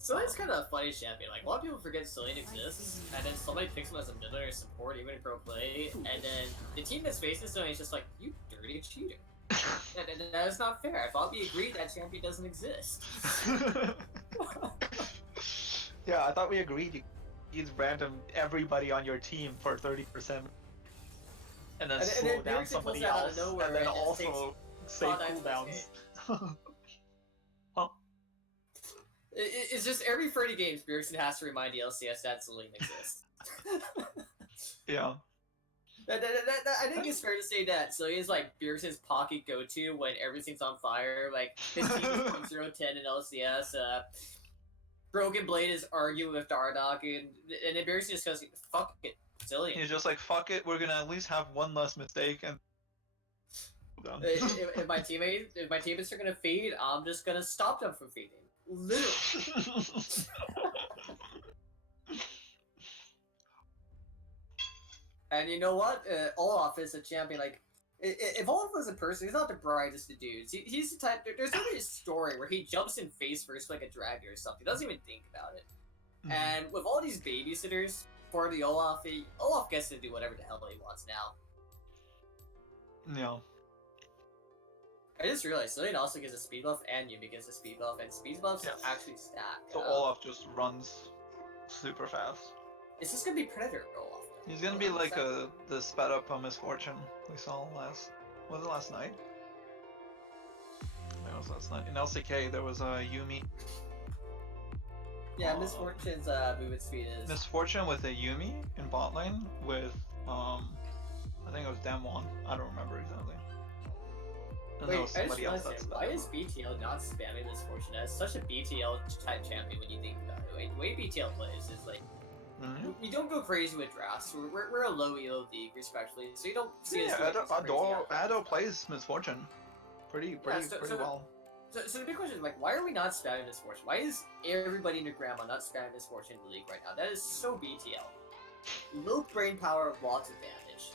Cillian's kind of a funny champion. Like, a lot of people forget Cillian exists, and then somebody picks him as a mid-laner support, even in pro play, and then the team that's facing Cillian is just like, you dirty cheater. And that is not fair. I thought we agreed that champion doesn't exist. Yeah, I thought we agreed you use random everybody on your team for 30%. And then slow down somebody else, and then also save cooldowns. It's just every 30 games, Bjergsen has to remind the LCS that Celine exists. Yeah. I think it's fair to say that Celine is like Bjergsen's pocket go-to when everything's on fire. Like, his team is 0-10 in LCS. Broken Blade is arguing with Dardock, and then Bjergsen just goes, fuck it, Celine. He's just like, fuck it, we're gonna at least have one less mistake, and if my teammates are gonna feed, I'm just gonna stop them from feeding. Literally. And you know what? Olaf is a champion. Like, if Olaf was a person, he's not the brightest of dudes. He's the type. There's literally a story where he jumps in face first like a dragon or something. He doesn't even think about it. Mm-hmm. And with all these babysitters for the Olaf, Olaf gets to do whatever the hell he wants now. Yeah. I just realized Cillian also gets a speed buff and Yuumi gets a speed buff, and speed buffs actually stack. So Olaf just runs super fast. Is this gonna be Predator Olaf? He's gonna be like the sped up Misfortune we saw last. Was it last night? I think it was last night. In LCK there was a Yuumi. Yeah, Misfortune's movement speed is. Misfortune with a Yuumi in bot lane with I think it was Damwon. I don't remember exactly. And wait, I just else why is BTL not spamming Misfortune as such a BTL type champion when you think about it? Like, the way BTL plays is like, we don't go crazy with drafts. We're a low elo league, respectfully, so you don't see us. Ado plays Misfortune pretty well. So the big question is, like, why are we not spamming Misfortune? Why is everybody and their grandma not spamming Misfortune in the league right now? That is so BTL. Low brain power, lots of damage.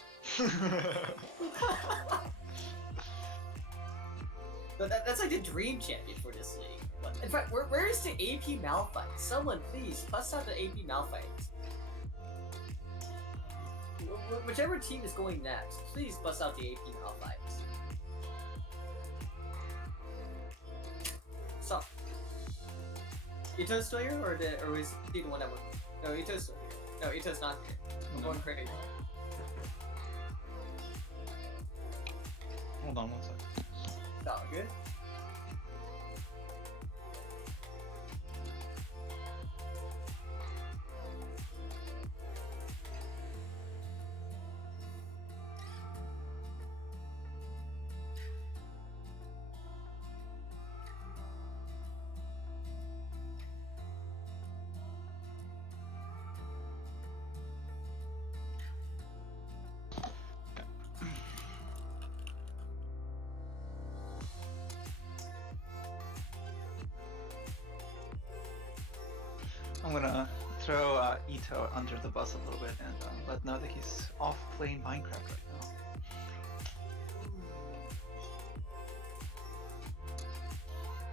But that's like the dream champion for this league. In fact, where is the AP Malphite? Someone please bust out the AP Malphite. Whichever team is going next, please bust out the AP Malphite. So, Ito's still here, or is he the one that went? No, Ito's still here. No, Ito's not here. I'm going crazy. Hold on 1 second. Oh, good. I'm gonna throw Ito under the bus a little bit and let know that he's off playing Minecraft right now.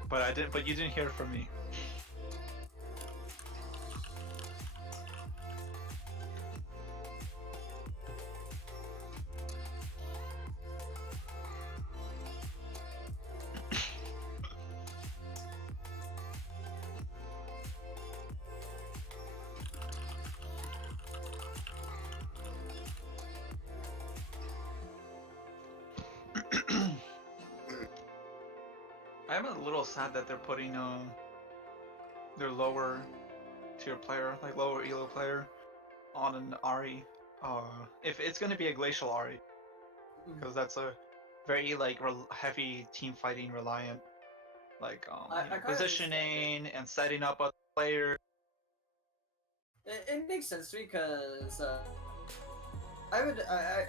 But I didn't. But you didn't hear from me. I'm a little sad that they're putting their lower tier player, like lower elo player, on an Ari. If it's gonna be a glacial Ari, because that's a very like heavy team fighting reliant, like positioning and setting up a player. It makes sense to me because I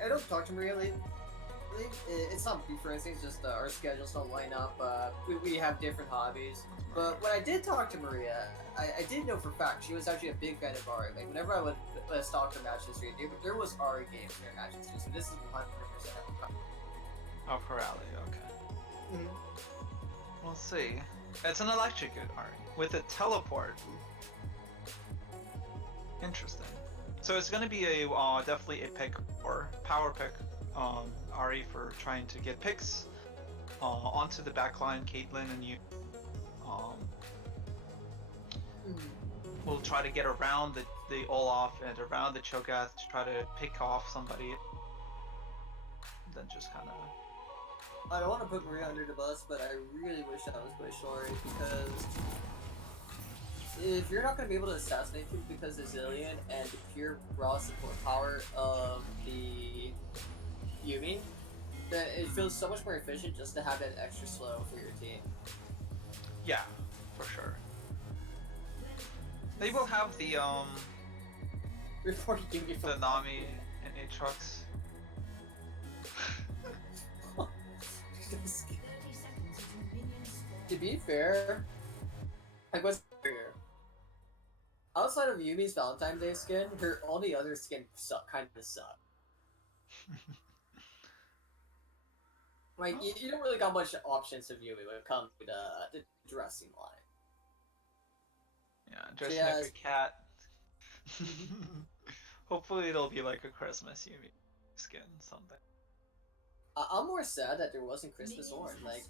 don't talk to Maria lately. It's not beef or anything. It's just our schedules don't line up. We have different hobbies. But when I did talk to Maria, I did know for a fact she was actually a big fan of Ari. Like whenever I would stalk her match history, there was Ari games in her match history. So this is 100%. Oh, Corrali, okay. Mm-hmm. We'll see. It's an electrocuted Ari with a teleport. Interesting. So it's going to be a definitely a pick or power pick Ari for trying to get picks onto the backline. Caitlyn and you will try to get around the Olaf and around the Cho'Gath to try to pick off somebody. Then just kind of. I don't want to put Maria under the bus, but I really wish I was Glacial Ari because if you're not going to be able to assassinate him because of Zillion and the pure raw support power of the Yuumi, then it feels so much more efficient just to have that extra slow for your team. Yeah, for sure. They will have the Before you get the Nami and Aatrox. To be fair, like what's fair? Outside of Yumi's Valentine's Day skin, her all the other skins kind of suck. Like you don't really got much options of Yumi when it comes to the dressing line. Yeah, dressing up a cat. Hopefully it'll be like a Christmas Yumi skin, something. I'm more sad that there wasn't Christmas Orange. Like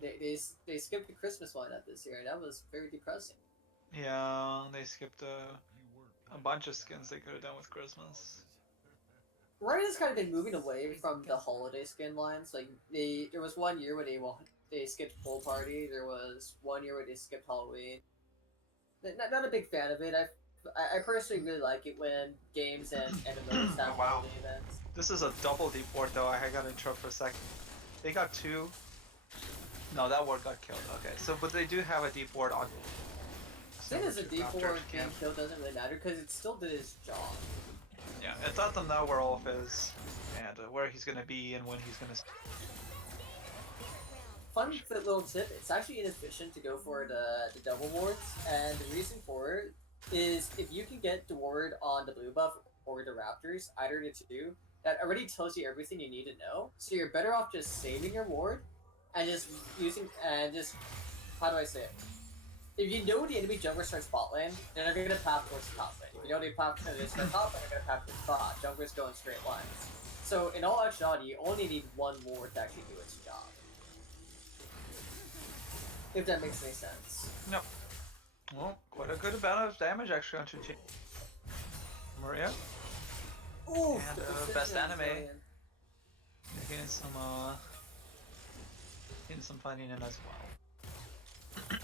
they skipped the Christmas lineup this year, and that was very depressing. Yeah, they skipped a bunch of skins they could have done with Christmas. Riot has kind of been moving away from the holiday skin lines. Like there was one year where they skipped Pool Party. There was one year where they skipped Halloween. Not a big fan of it. I personally really like it when games and MMOs have holiday events. This is a double deep ward though. I got in trouble for a second. They got two. No, that ward got killed. Okay, so but they do have a deep ward on. I think as a deep ward being killed doesn't really matter because it still did his job. Yeah, it's let them know where Olaf is and where he's gonna be and when he's gonna. Fun little tip: it's actually inefficient to go for the double wards, and the reason for it is if you can get the ward on the blue buff or the Raptors, either the two, that already tells you everything you need to know. So you're better off just saving your ward and just how do I say it? If you know the enemy jungler starts bot lane, then they're gonna path towards the top lane. If you know they start top lane, they're gonna path towards bot. Junglers go in straight lines. So in all actuality, you only need one ward to actually do its job. If that makes any sense. No. Well, quite a good amount of damage actually on Chichi. Maria. Ooh, and best anime. Getting some fighting in as well.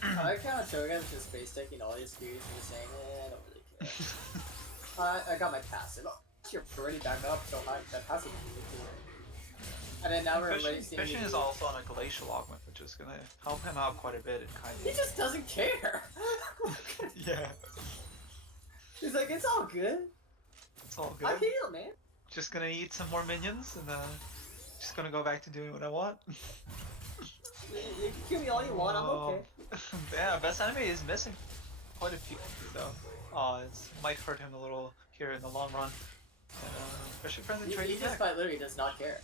I like how Shogun's just base taking all his spears and just saying, I don't really care. I got my passive. Oh, you're already back up so high. That passive is really cool. And then now we're already seeing. Fishing is also on a glacial augment, which is gonna help him out quite a bit. And kind of. He just doesn't care. Yeah. He's like, it's all good. It's all good. I heal, man. Just gonna eat some more minions and just gonna go back to doing what I want. You can kill me all you want. I'm okay. Yeah, best anime is missing. quite a few though. It might hurt him a little here in the long run. And, especially friendly He trading just quite literally does not care.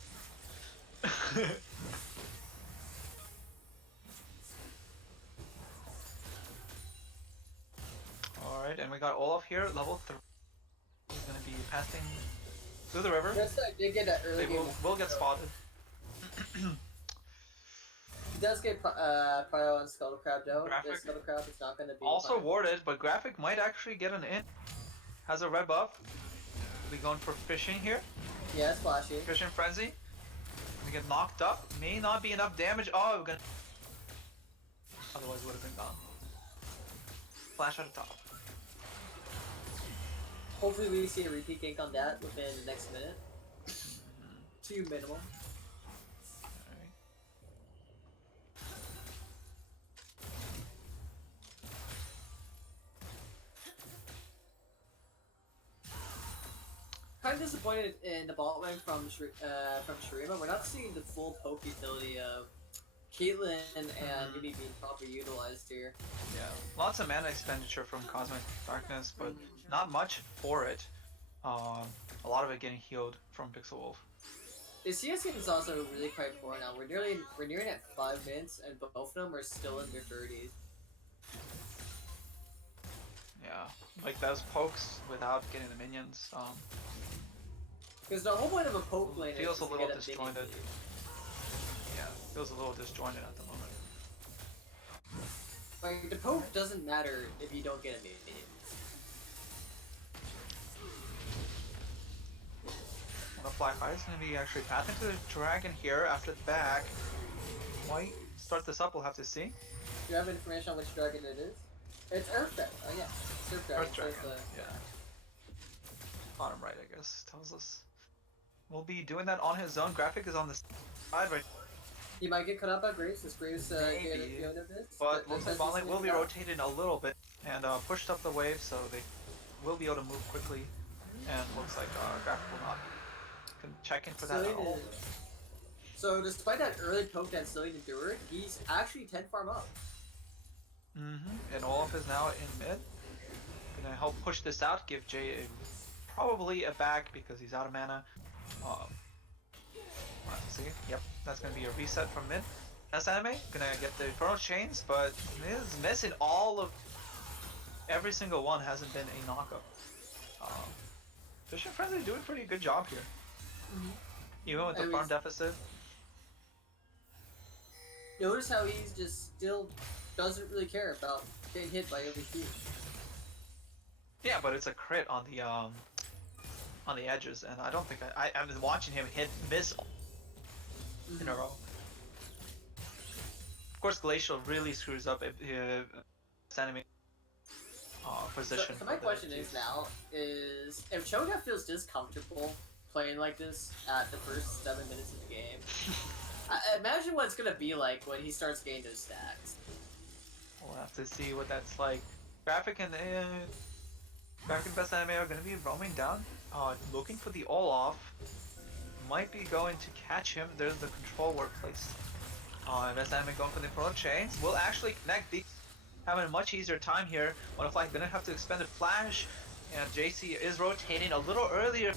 Alright, and we got Olaf here, level 3. He's gonna be passing through the river. Yes, I did get that early They game. will get spotted. He does get Prio and Scuttle Crab though. Graphic. The Scuttle Crab is not going to be Also fine. warded, but Graphic might actually get an in. Has a red buff. We going for fishing here. Yeah, it's flashy. Fishing frenzy. We get knocked up. May not be enough damage. Oh, we're gonna. Otherwise, would have been gone. Flash out of top. Hopefully we see a repeat gank on that within the next minute. 2 minimum. Alright. Kind of disappointed in the bot lane from Shurima. We're not seeing the full poke utility of Caitlyn and Yumi being properly utilized here. Yeah, lots of mana expenditure from Cosmic Darkness, but not much for it. A lot of it getting healed from Pixel Wolf. The CS game is also really quite poor now. We're nearing at 5 minutes, and both of them are still in their 30s. Yeah, like those pokes without getting the minions. Because the whole point of a poke lane Feels is a to little get minion disjointed. lead. Yeah, feels a little disjointed at the moment. Like, the poke doesn't matter if you don't get a minion. The Fly High is going to be actually pathing to the dragon here after the back. Might start this up, we'll have to see. Do you have information on which dragon it is? It's Earth Dragon. Oh yeah, it's Earth Dragon. Earth Dragon, So it's, yeah. Bottom right, I guess, tells us. We'll be doing that on his own. Graphic is on the side right. He might get cut out by Graves, as Graves Maybe. get out of this. But looks like that's bot lane will be out. rotated a little bit and pushed up the wave, so they will be able to move quickly. And looks like Graphic will not check in for that at all. So despite that early poke that Cillian endured, he's actually 10 farm up. And Olaf is now in mid. Gonna help push this out, give Jay probably a back because he's out of mana. Let's see. Yep, that's gonna be a reset from mid. That's anime. Gonna get the Infernal Chains, but is missing all of. Every single one hasn't been a knockup. Fishing Frenzy doing a pretty good job here. Even with the farm deficit. Notice how he's just still doesn't really care about getting hit by every Q. Yeah, but it's a crit on the edges, and I don't think I've been watching him miss in a row. Of course, Glacial really screws up his enemy position. So my question is now is if Choga feels discomfortable playing like this at the first 7 minutes of the game, imagine what it's gonna be like when he starts getting those stacks. We'll have to see what that's like. Graphic and Best Anime are going to be roaming down, looking for the Olaf. Might be going to catch him. There's the control word placed. Best Anime going for the Infernal Chains. Will actually connect these. Having a much easier time here. One of like gonna have to expend a flash, and JC is rotating a little earlier.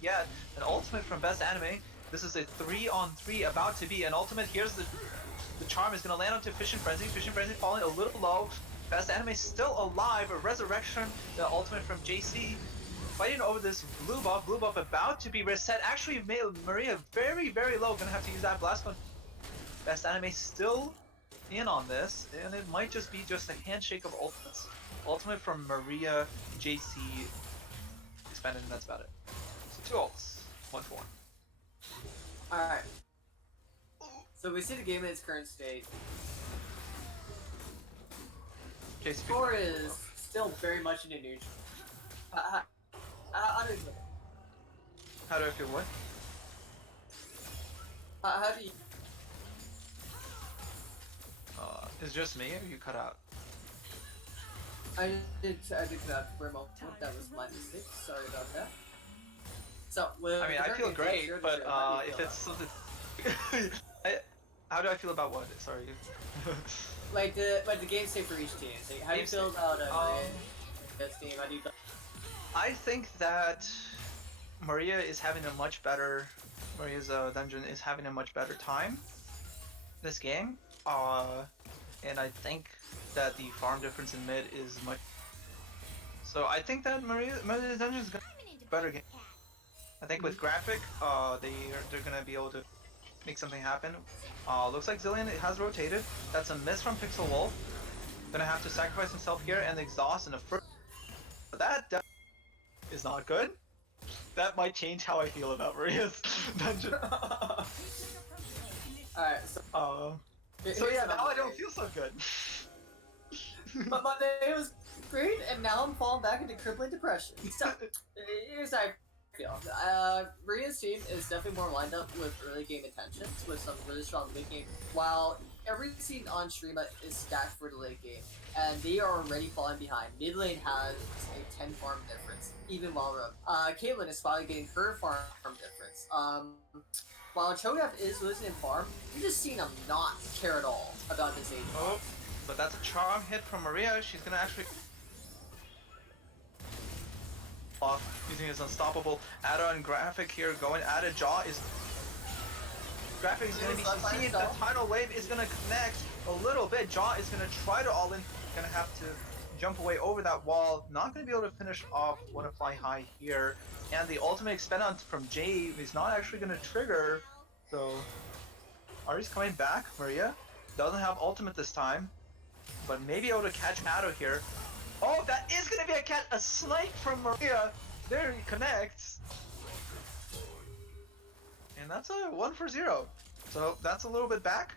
Yeah, an ultimate from Best Anime. This is a 3-on-3 about to be an ultimate. Here's the charm is gonna land onto Fishing Frenzy. Fishing Frenzy falling a little low. Best Anime still alive. A resurrection. The ultimate from JC. Fighting over this blue buff. Blue buff about to be reset. Actually, Maria very, very low. Gonna have to use that blast one. Best Anime still in on this, and it might just be just a handshake of ultimates. Ultimate from Maria, JC, expanded, and that's about it. So 2 ults, 1 for 1. Alright. So we see the game in its current state. JC Score is still very much in a neutral. How do you feel? How do I feel what? How do you... Is just me, or you cut out? I did that for a moment. That was my mistake. Sorry about that. So, I mean, I feel great, but if it's something... how do I feel about what? Sorry. the game state for each team. So how do you feel about this team? How do you feel? I think that Maria is having a much better. Maria's dungeon is having a much better time this game. And I think that the farm difference in mid is much. So I think that Maria's dungeon is gonna be a better game. I think with graphic, they're gonna be able to make something happen. Looks like Zillion has rotated. That's a miss from Pixel Wolf. Gonna have to sacrifice himself here and exhaust in the first. That is not good. That might change how I feel about Maria's dungeon. Alright, so so yeah, now I don't feel so good. but my day was great, and now I'm falling back into crippling depression. So here's how I feel. Maria's team is definitely more lined up with early game intentions, with some really strong late game, while every scene on stream is stacked for the late game, and they are already falling behind. Mid lane has a 10 farm difference, even while Caitlyn is finally getting her farm difference. While Cho'Gath is losing in farm, you're just seeing him not care at all about this age. Oh, but that's a charm hit from Maria. She's gonna actually off using his unstoppable Ada and graphic here going. Ada Jaw is graphic is gonna be seen. The tidal wave is gonna connect a little bit. Jaw is gonna try to all in. Gonna have to jump away over that wall. Not gonna be able to finish off Wanna Fly High here. And the ultimate expend on from Jave is not actually gonna trigger. So Ari's coming back. Maria doesn't have ultimate this time, but maybe able to catch Ado here. Oh, that is gonna be a snipe from Maria. There he connects. And that's a 1-for-0. So that's a little bit back.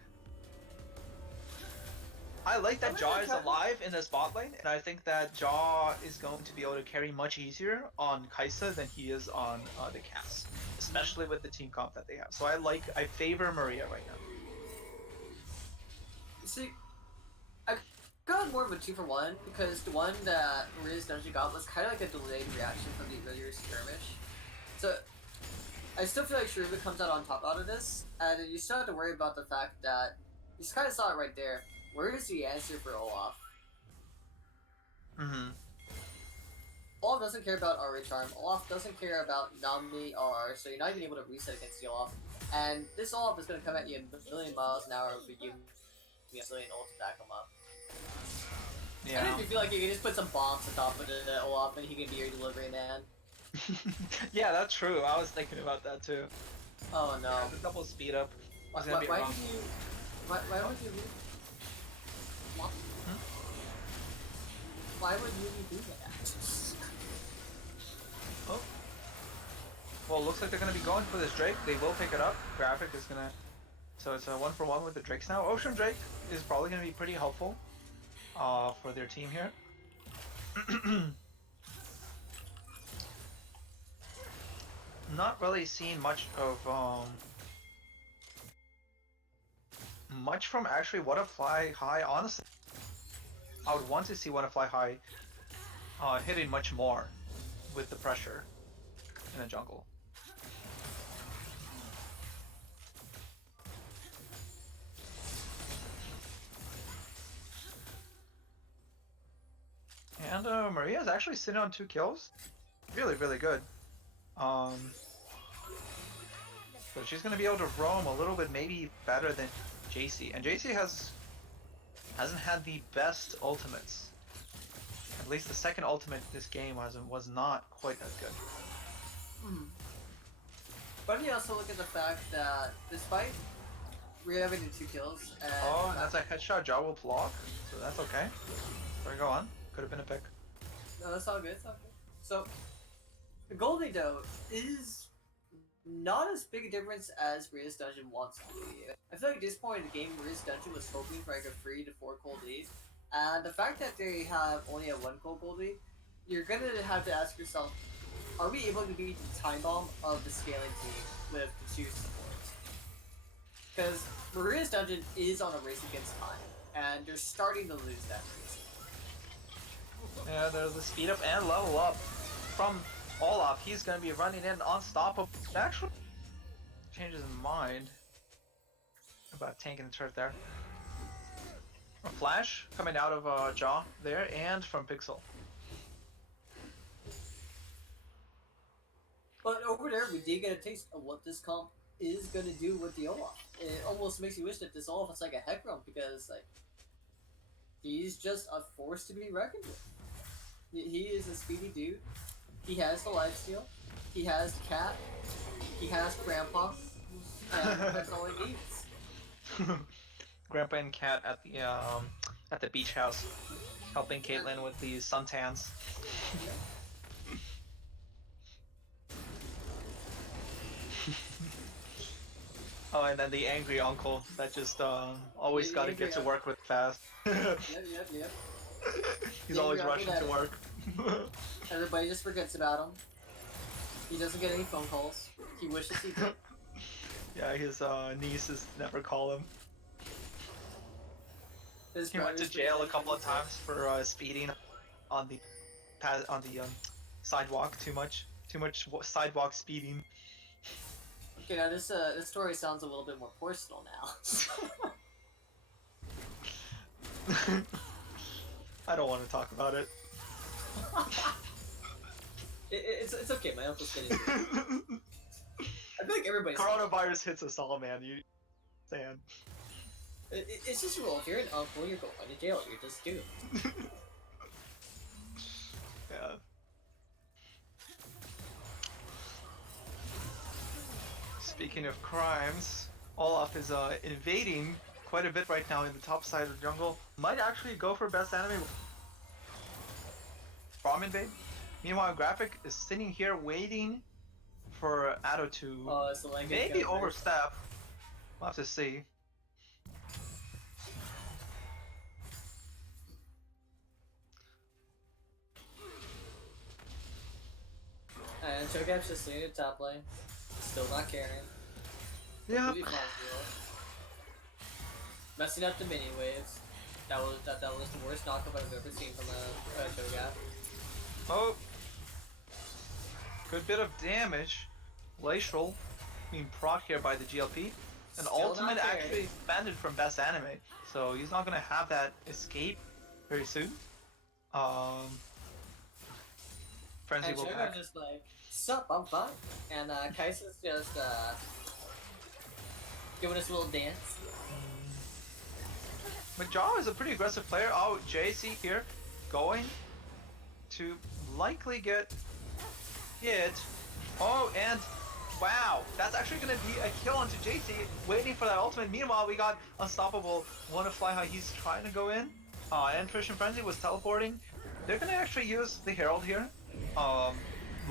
I like that Jaw is alive in the spot lane, and I think that Jaw is going to be able to carry much easier on Kaisa than he is on the Cass, especially with the team comp that they have. So I favor Maria right now. See, I got more of a 2-for-1 because the one that Maria's dungeon got was kind of like a delayed reaction from the earlier skirmish. So I still feel like Shuriba comes out on top out of this, and you still have to worry about the fact that you just kind of saw it right there. Where is the answer for Olaf? Olaf doesn't care about RA Charm. Olaf doesn't care about Nami R, so you're not even able to reset against the Olaf. And this Olaf is going to come at you a million miles an hour with you a Zillion ult to back him up. Yeah. And if you feel like you can just put some bombs on top of the Olaf and he can be your delivery man. Yeah, that's true. I was thinking about that too. Oh no. The double speed up. Why would you leave? Why would you do that? Oh. Well, looks like they're going to be going for this Drake. They will pick it up. Graphic is going to... So it's a 1-for-1 with the Drakes now. Ocean Drake is probably going to be pretty helpful for their team here. Not really seeing much of... much from actually Wanna Fly High, honestly. I would want to see Wanna Fly High hitting much more with the pressure in the jungle. And Maria's actually sitting on 2 kills. Really, really good. So she's going to be able to roam a little bit maybe better than JC. And JC hasn't had the best ultimates. At least the second ultimate this game was not quite as good. But you also look at the fact that despite Rhea having the 2 kills and... Oh, and that's a headshot Jaw will block, so that's okay. Sorry, go on. Could have been a pick. No, that's all good, it's all good. So, Goldie though is not as big a difference as Rhea's Dungeon wants to be. I feel like at this point in the game, Rhea's Dungeon was hoping for like a 3 to 4 gold lead. And the fact that they have only a 1 gold lead, you're gonna have to ask yourself, are we able to beat the time bomb of the scaling team with the 2 supports? Because Maria's Dungeon is on a race against time, and they're starting to lose that race. Yeah, there's the speed up and level up from Olaf. He's gonna be running in unstoppable. Actually, changes his mind about tanking the turret there. A flash coming out of Jaw there and from Pixel. But over there, we did get a taste of what this comp is gonna do with the Olaf. It almost makes you wish that this Olaf is like a Hecarim because like he's just a force to be reckoned with. He is a speedy dude. He has the lifesteal. He has Cat. He has Grandpa. And that's all he needs. Grandpa and Cat at the beach house, helping Caitlyn with these suntans. Oh, and then the angry uncle that just always got to get to work with fast. Yep. He's always rushing to work. Everybody just forgets about him. He doesn't get any phone calls. He wishes he did. Yeah, his nieces never call him. He went to jail a couple of times for speeding on the sidewalk. Too much sidewalk speeding. Okay, now this story sounds a little bit more personal now. I don't want to talk about it. It's okay. My uncle's getting it. I feel like everybody's. Coronavirus hits us all, man. You saying? It's just a rule. If you're an uncle, you're going to jail. You're just doomed. Yeah. Speaking of crimes, Olaf is invading quite a bit right now in the top side of the jungle. Might actually go for best anime. Bomb invade. Meanwhile, Graphic is sitting here waiting for Addo to So like maybe overstep. We'll have to see. And Chogap's just sitting at top lane, still not caring. Yeah. Messing up the mini waves. That was the worst knockup I've ever seen from a Chogap. Oh. Good bit of damage. Glacial being proc here by the GLP. And Still ultimate not caring. actually expanded from best anime. So he's not gonna have that escape very soon. Frenzy And will Chogap's back. just like, sup, I'm fine. And Kaisa's just giving us a little dance. Majaw is a pretty aggressive player. Oh, JC here going to likely get hit. Oh, and wow, that's actually going to be a kill onto JC, waiting for that ultimate. Meanwhile, we got Unstoppable, wanna fly high. He's trying to go in. And Trish and Frenzy was teleporting. They're going to actually use the Herald here.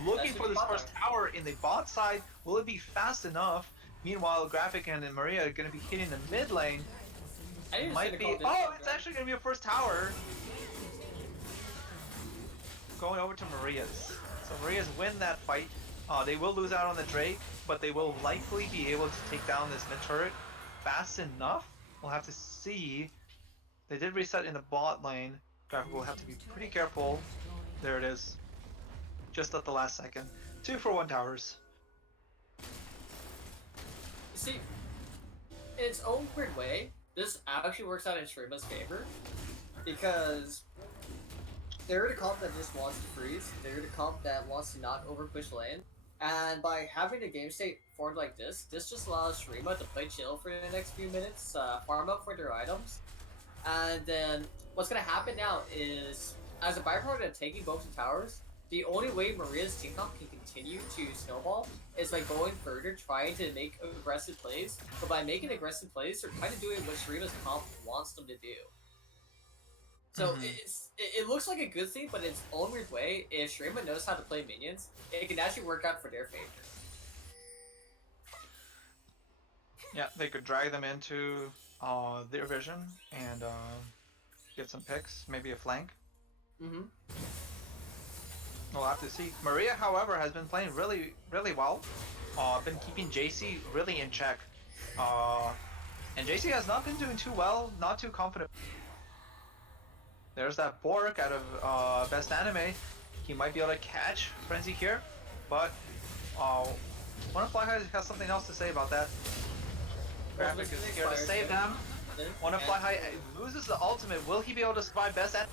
Looking for this first tower in the bot side. Will it be fast enough? Meanwhile, Graphic and Maria are going to be hitting the mid lane. Might be. Oh, it's actually going to be a first tower. Going over to Maria's. So Maria's win that fight. They will lose out on the Drake, but they will likely be able to take down this mid turret fast enough. We'll have to see. They did reset in the bot lane. Graphic will have to be pretty careful. There it is. Just at the last second. 2 for 1 towers. See, in its own weird way, this actually works out in Shrima's favor, because they're the comp that just wants to freeze, they're the comp that wants to not overpush lane, and by having a game state formed like this just allows Shrima to play chill for the next few minutes, farm up for their items, and then what's going to happen now is, as a byproduct of taking both the towers, the only way Maria's team comp can continue to snowball is by going further, trying to make aggressive plays. But by making aggressive plays, they're kind of doing what Shrima's comp wants them to do. So it looks like a good thing, but in its own weird way, if Shrima knows how to play minions, it can actually work out for their favor. Yeah, they could drag them into their vision and get some picks, maybe a flank. We'll have to see. Maria, however, has been playing really, really well. Been keeping JC really in check. And JC has not been doing too well, not too confident. There's that Bork out of Best Anime. He might be able to catch Frenzy here, but Wanna Fly High has something else to say about that. Graphic is here to save them. Wanna fly high, loses the ultimate. Will he be able to survive best at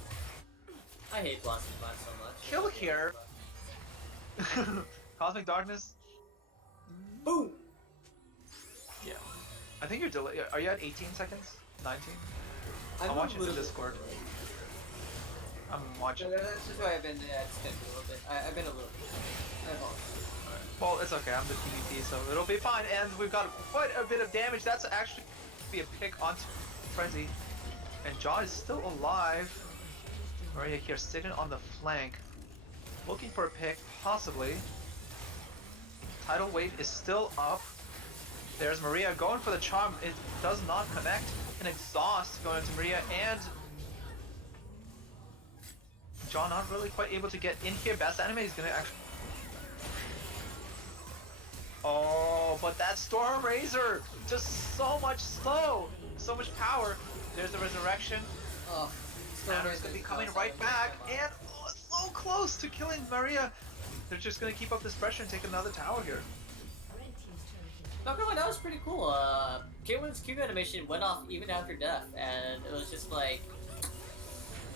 I hate Blossom Blast so much. kill here? Cosmic Darkness? Boom! Yeah. I think you're delayed. Are you at 18 seconds? 19? I'm a watching the little- Discord. I'm watching. That's just why I've been extended a little bit. I've been a little bit. I apologize. Well, it's okay. I'm the PvP, so it'll be fine. And we've got quite a bit of damage. That's actually be a pick onto Frenzy. And John is still alive. Maria here sitting on the flank. Looking for a pick, possibly. Tidal Wave is still up. There's Maria going for the charm. It does not connect. An exhaust going into Maria, and John not really quite able to get in here. Best anime is gonna actually. Oh, but that Storm Razor just so much slow, so much power. There's the resurrection. Oh, Tanner is gonna be coming right back, and so close to killing Maria. They're just gonna keep up this pressure and take another tower here. Not gonna lie, that was pretty cool. Caitlin's Q animation went off even after death, and it was just like,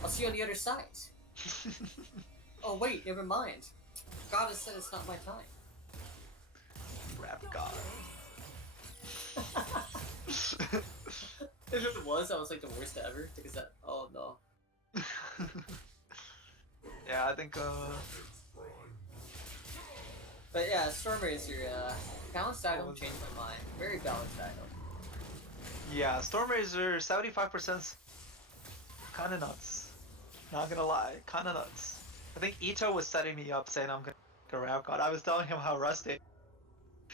I'll see you on the other side. Oh wait, never mind. God has said it's not my time. Rap God. If it was, that was like the worst ever. Because that, oh no. Yeah, I think But yeah, Storm Razor, balanced item changed my mind. Very balanced item. yeah, Storm Razor 75%'s kinda nuts. Not gonna lie, kinda nuts. I think Ito was setting me up saying I'm gonna go Rap God. I was telling him how rusty.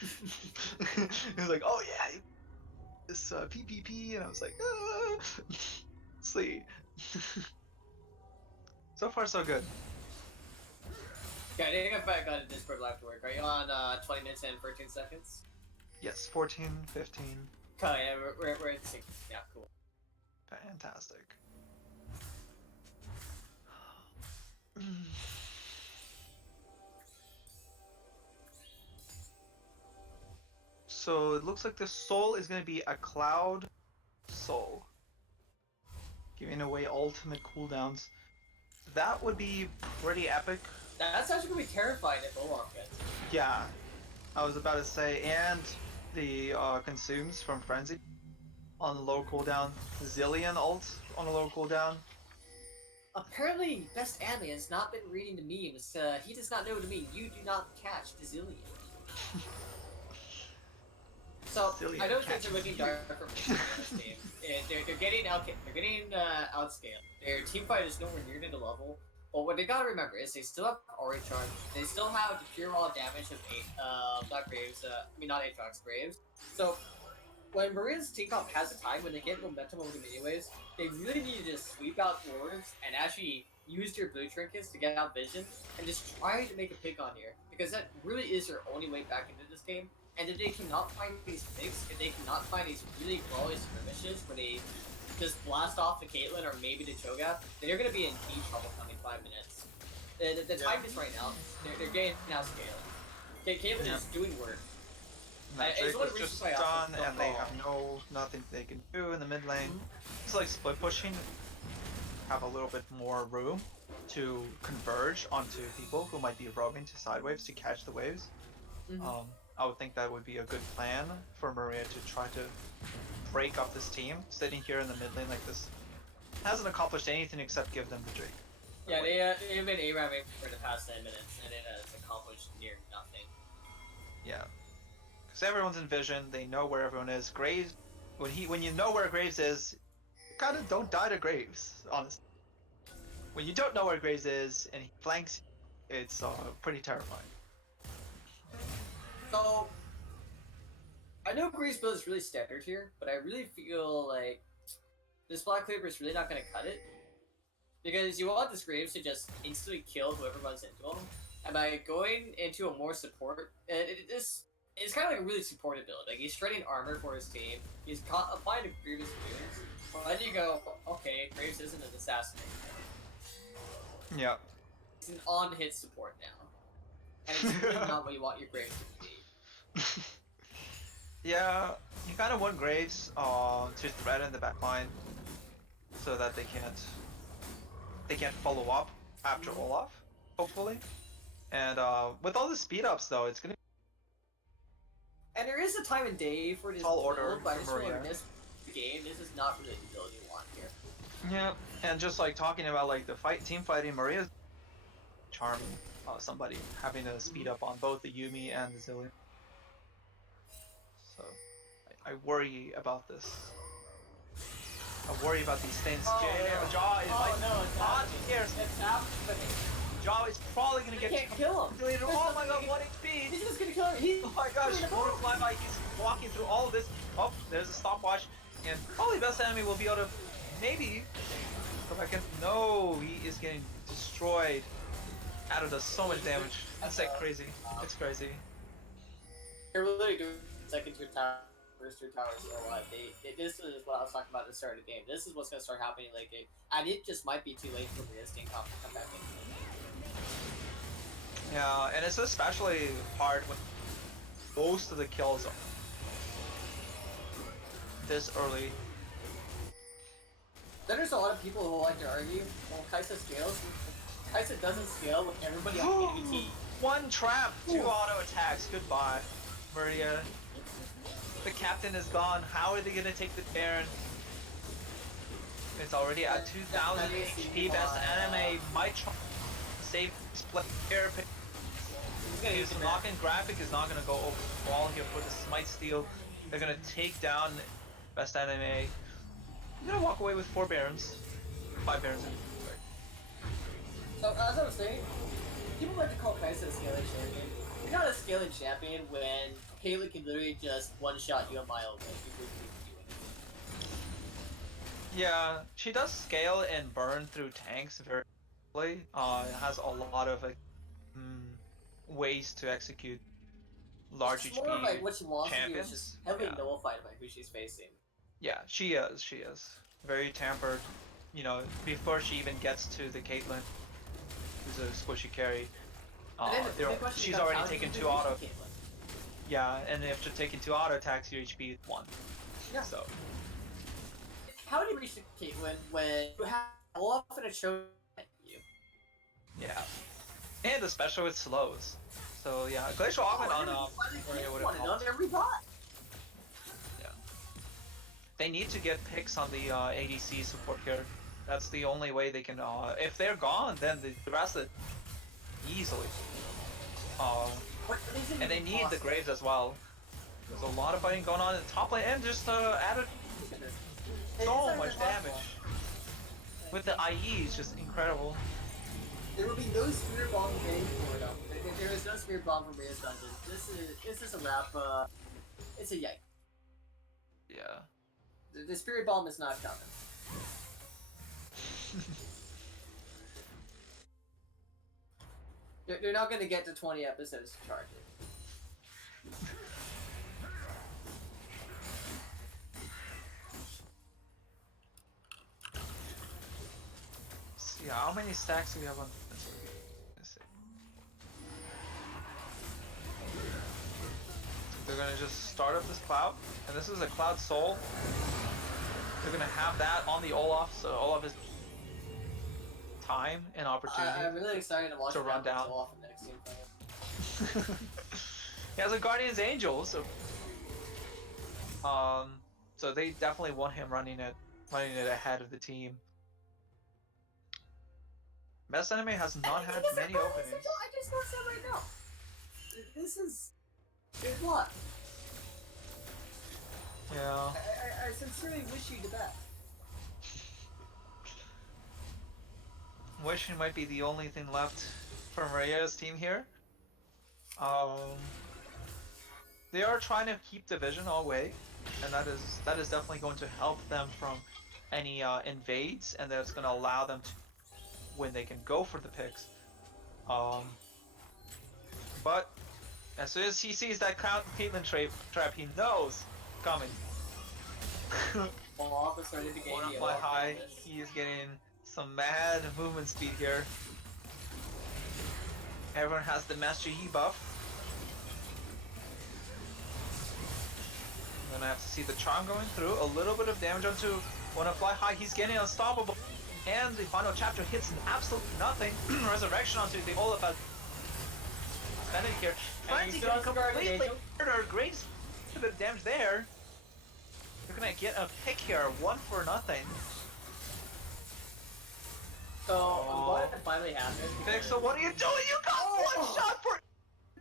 He was like, oh yeah, this PPP, and I was like, see. So far so good. Yeah, I think I got a Discord live to work. Are you on 20 minutes and 13 seconds? Yes, 14, 15. Oh yeah, we're in sync. Yeah, cool. Fantastic. So it looks like the soul is going to be a cloud soul, giving away ultimate cooldowns. That would be pretty epic. That's actually gonna be terrifying if Olaf gets it. Yeah, I was about to say, and the consumes from Frenzy on the low cooldown, Zillion ult on a low cooldown. Apparently, Best Anime has not been reading the memes. He does not know what to mean. You do not catch the Zillion. So Zillion I know catch things are looking dark for this team. They're getting outscaled. Their team fight is nowhere near to the level. But what they gotta remember is they still have Aura Charge. They still have the pure raw damage of not Graves. Not Aatrox, Graves. So when Maria's team comp has a time when they get momentum over the miniwaves, they really need to just sweep out wards and actually use their blue trinkets to get out vision and just try to make a pick on here, because that really is their only way back into this game. And if they cannot find these picks, if they cannot find these really glorious skirmishes where they just blast off the Caitlyn or maybe the Cho'Gath, then you're gonna be in deep trouble coming 5 minutes. The time is right now. They're getting now scaling. Caitlyn is doing work. Magic was just playoffs, done, it's and they not have nothing they can do in the mid lane. It's like split pushing. Have a little bit more room to converge onto people who might be roaming to side waves to catch the waves. I would think that would be a good plan for Maria to try to break up this team. Sitting here in the mid lane like this hasn't accomplished anything except give them the Drake. Yeah, they've been ARAMing for the past 10 minutes, and it has accomplished near nothing. Yeah, because everyone's in vision. They know where everyone is. Graves, when you know where Graves is, you kind of don't die to Graves, honestly. When you don't know where Graves is and he flanks, it's pretty terrifying. So, I know Graves build is really standard here, but I really feel like this Black Cleaver is really not going to cut it. Because you want this Graves to just instantly kill whoever runs into him. And by going into a more support, it's kind of like a really supported build. Like, he's shredding armor for his team, he's applying to Grievous wounds, but then you go, okay, Graves isn't an assassin anymore. Yeah. He's an on-hit support now. And it's really not what you want your Graves to be. Yeah, you kind of want Graves to threaten the backline so that they can't follow up after Olaf, hopefully. And with all the speed ups though, it's gonna And there is a time and day for this Tall build, order but I for just remember Maria. this game, this is not really the build you want here. yeah. And just like talking about like the team fighting, Maria's charming. Somebody having a speed up on both the Yumi and the Zillion. So I worry about this. I worry about these things. Oh, no. Jaw is like no, it's not happening. here. It's happening. Jaw is probably gonna They get can't kill him. deleted. There's Oh my nothing god, he 1 HP! He's just gonna kill him. He's Oh my gosh, motor flyby, he's walking through all of this. Oh, there's a stopwatch. And probably best enemy will be able to maybe go back in. No, he is getting destroyed. Adam does so much damage. That's like crazy. It's crazy. They're really doing second tier tower, first tier towers a lot. This is what I was talking about at the start of the game. This is what's gonna start happening late game. And it just might be too late for Maria's game to come back in. Yeah, and it's especially hard when most of the kills are this early. Then there's a lot of people who like to argue, well, Kaisa scales. Kaisa doesn't scale with everybody on AVT. One trap, 2 auto attacks. Goodbye, Maria. The captain is gone. How are they gonna take the Baron? It's already at 2,000 HP. Best anime might try to save split player. His lock-in graphic is not gonna go over the wall here for the smite steal. They're gonna take down best anime. You're gonna walk away with 4 Barons, 5 Barons. So, as I was saying, people like to call Kaisa a scaling champion. You're not a scaling champion when Caitlyn can literally just one-shot you a mile away. Yeah, she does scale and burn through tanks very quickly. Has a lot of ways to execute large It's HP more like what she wants champions. to do is just heavily Yeah. nullified by who she's facing. Yeah, she is. She is very tampered. You know, before she even gets to the Caitlyn, who's a squishy carry. And then the question She's becomes, already how do you taken do 2 it auto. with Caitlyn? Yeah, and after taking 2 auto attacks, your HP is 1. Yeah. So How do you reach the Caitlyn when you have Olaf and a choke at you? yeah, and especially with slows. So yeah, Glacial Augment on Maria would have helped. every bot. Yeah. They need to get picks on the ADC support here. That's the only way they can. If they're gone, then the rest of it easily. And they need the Graves as well. There's a lot of fighting going on in the top lane, and just added so much damage. With the IE, it's just incredible. There will be no spear bomb getting forward up. There is no spear bomb from Maria's dungeon. This is a wrap. It's a yike. Yeah. The spirit bomb is not coming. They're not gonna get to 20 episodes to charge it. See, how many stacks do we have on this? Let's see. They're gonna just start up this cloud, and this is a cloud soul. They're gonna have that on the Olaf, so Olaf is time and opportunity. I'm really excited to watch to run down. Olaf in the next team. He has a Guardian's Angel, so so they definitely want him running it ahead of the team. Best Enemy has not had many openings. I just want to say right now, this is good luck. Yeah. I sincerely wish you the best. Wishing might be the only thing left for Maria's team here. They are trying to keep division away, and that is definitely going to help them from any invades, and that's going to allow them to when they can go for the picks. But as soon as he sees that Caitlyn trap, he knows coming. Olaf is ready to gain One the up my Olaf high, bonus. he is getting some mad movement speed here. Everyone has the Master Yi buff. I'm gonna have to see the charm going through. A little bit of damage onto Wanna Fly High. He's getting unstoppable. And the final chapter hits an absolute nothing. Resurrection onto the Olaf spending here. Frenzy can completely murder. Great bit of damage there. You're gonna get a pick here, 1 for nothing. So I'm glad it finally happened. Vic, so what are you doing? You got one shot for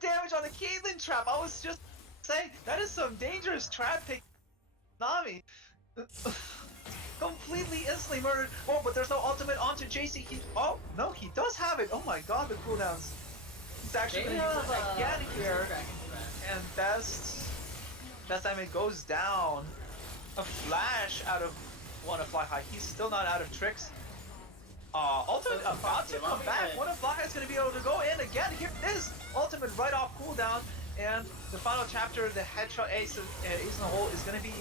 damage on the Caitlyn trap. I was just saying that is some dangerous trap pick. Nami. Completely instantly murdered. Oh, but there's no ultimate onto JC. Oh, no, he does have it. Oh my god, the cooldowns. He's actually going to use it again here. And Best time it goes down. A flash out of Wanna Fly High. He's still not out of tricks. Ultimate about to come back. Wanna Fly High is going to be able to go in again. Here it is. Ultimate right off cooldown. And the final chapter, the headshot ace in the hole is going to be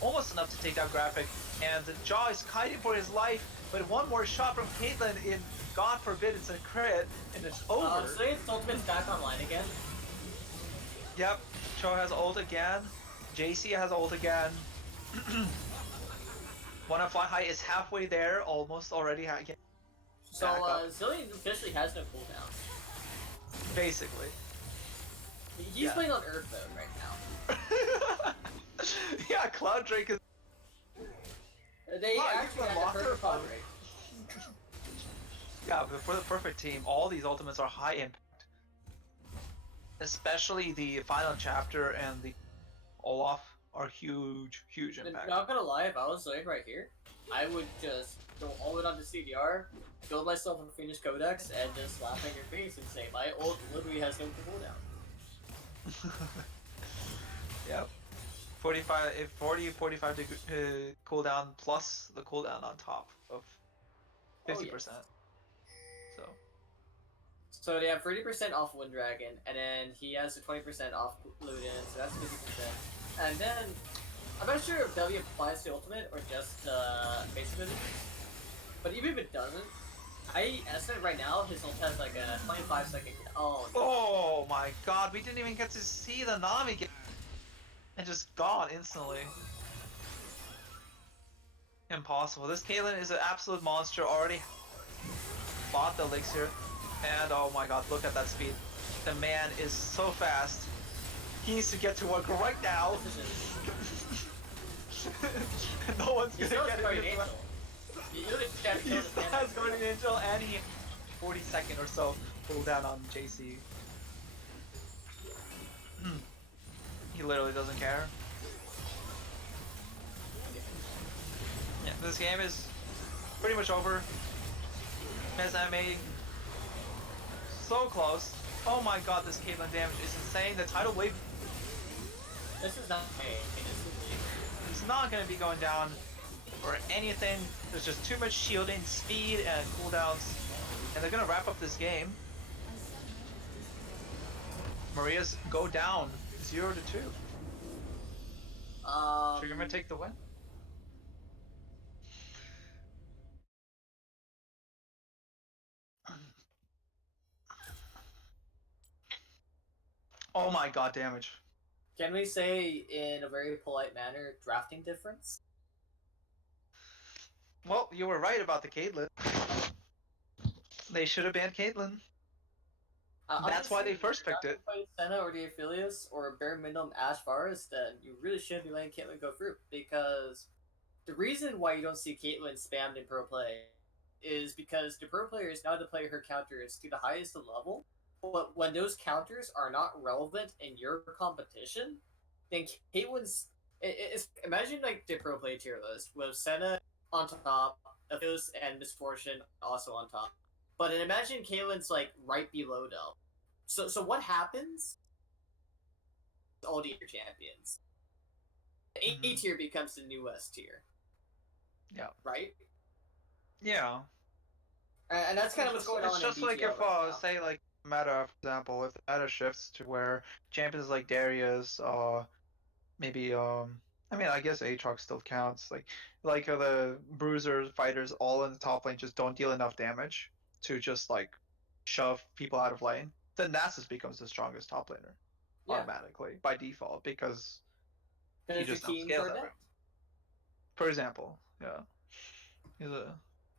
almost enough to take down Graphic. And the Jaw is kiting for his life, but one more shot from Caitlyn in, God forbid, it's a crit, and it's over. So its ultimate's back online again. Yep, Cho has ult again, JC has ult again. Wanna Fly High is halfway there, almost already. So Zillion officially has no cooldown. Basically. He's playing on Earth mode right now. Yeah, Cloud Drake is... They actually had the perfect Cloud Drake. Yeah, but for the perfect team, all these ultimates are high impact. Especially the final chapter and the Olaf are huge impact. Not gonna lie, if I was Zoid right here, I would just go all in on the CDR, build myself a Phoenix Codex, and just laugh in your face and say, my ult literally has no cooldown. Yep. 45 degree cooldown plus the cooldown on top of 50%. Yes. So they have 30% off Wind Dragon, and then he has a 20% off Luden, so that's 50%. And then, I'm not sure if W applies to Ultimate or just basic abilities, but even if it doesn't, I estimate right now his ult has like a 25-second. Oh my god, we didn't even get to see the Nami get. And just gone instantly. Impossible. This Caitlyn is an absolute monster. Already bought the elixir. And oh my god, look at that speed. The man is so fast. He needs to get to work right now. No one's gonna get it. He has Guardian Angel and he 40-second or so cooldown on JC. He literally doesn't care. Yeah, this game is pretty much over. SMA so close. Oh my god, this Caitlyn damage is insane. The tidal wave. This is not okay. It's not gonna be going down or anything. There's just too much shielding, speed, and cooldowns, and they're gonna wrap up this game. Maria's go down 0-2. Trigger might take the win. Oh my god, damage. Can we say in a very polite manner, drafting difference? Well, you were right about the Caitlyn. They should have banned Caitlyn. That's why they first picked it. If you Senna or the Aphelios or bare minimum Ash Varus, then you really shouldn't be letting Caitlyn go through. Because the reason why you don't see Caitlyn spammed in pro play is because the pro player is now to play her counters to the highest level. But when those counters are not relevant in your competition, then Caitlyn's... imagine like the pro play tier list with Senna on top, Aphelios and Misfortune also on top. But then imagine Caitlyn's like right below them. So what happens? All the tier champions. The A tier becomes the new S tier. Yeah. Right? Yeah. And that's kind of what's going on. It's just in like BTL if right say like meta, for example, if the meta shifts to where champions like Darius, maybe I mean I guess Aatrox still counts. Like the bruiser fighters all in the top lane just don't deal enough damage to just like shove people out of lane. Then Nasus becomes the strongest top laner automatically by default because Then he if you're just keen outscales for that. that. For example, yeah. He's a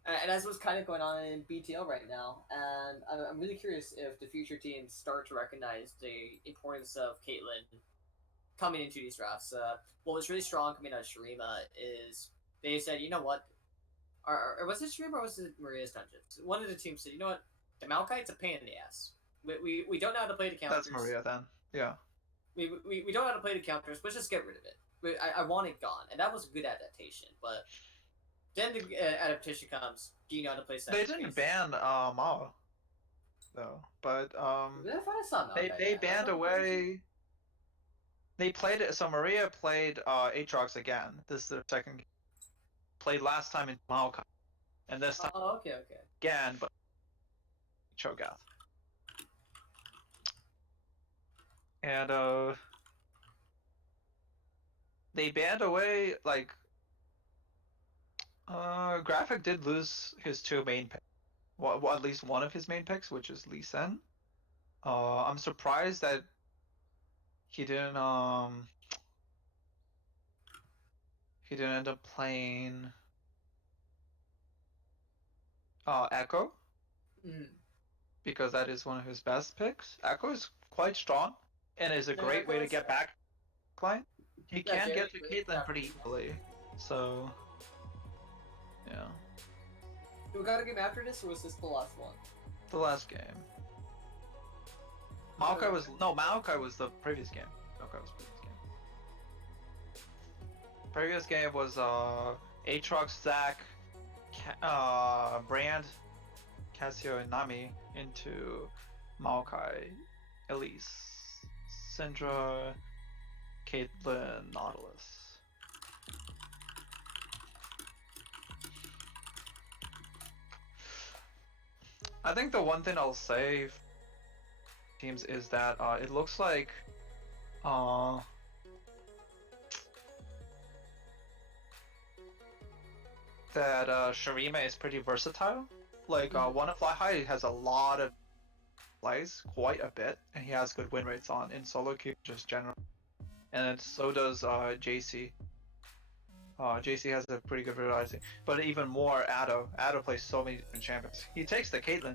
And that's what's kind of going on in BTL right now. And I'm really curious if the future teams start to recognize the importance of Caitlyn coming into these drafts. What was really strong coming out of Shurima is they said, you know what? Or was it Shurima or was it Maria's Dungeons? One of the teams said, you know what? The Maokai's a pain in the ass. We don't know how to play the counters. That's Maria then. Yeah. We don't know how to play the counters. Let's just get rid of it. I want it gone. And that was a good adaptation. But then the adaptation comes. Do you know how to play They second didn't space? ban Mao though, but I thought I saw they Maokai. banned away. They played it. So Maria played Aatrox again. This is their second game. Played last time in Maokai, and this time Oh, okay. again, but Cho'Gath. And they banned away like Graphic did lose his two main picks. Well, at least one of his main picks, which is Lee Sin. I'm surprised that he didn't end up playing Echo, Mm. because that is one of his best picks. Echo is quite strong and is a No, great way to Echo's- get back line. He Yeah, can very get to good. Caitlyn pretty easily. So yeah. Do we got a game after this, or was this the last one? The last game. Maokai was the previous game. Maokai was the previous game. Previous game was Aatrox, Zac, Brand, Cassio, and Nami into Maokai, Elise, Syndra, Caitlyn, Nautilus. I think the one thing I'll say teams is that it looks like that Shurima is pretty versatile. Like Wanna Fly High has a lot of plays, quite a bit, and he has good win rates on in solo queue just general. And so does JC. JC has a pretty good variety, but even more Addo. Addo plays so many different champions. He takes the Caitlyn, but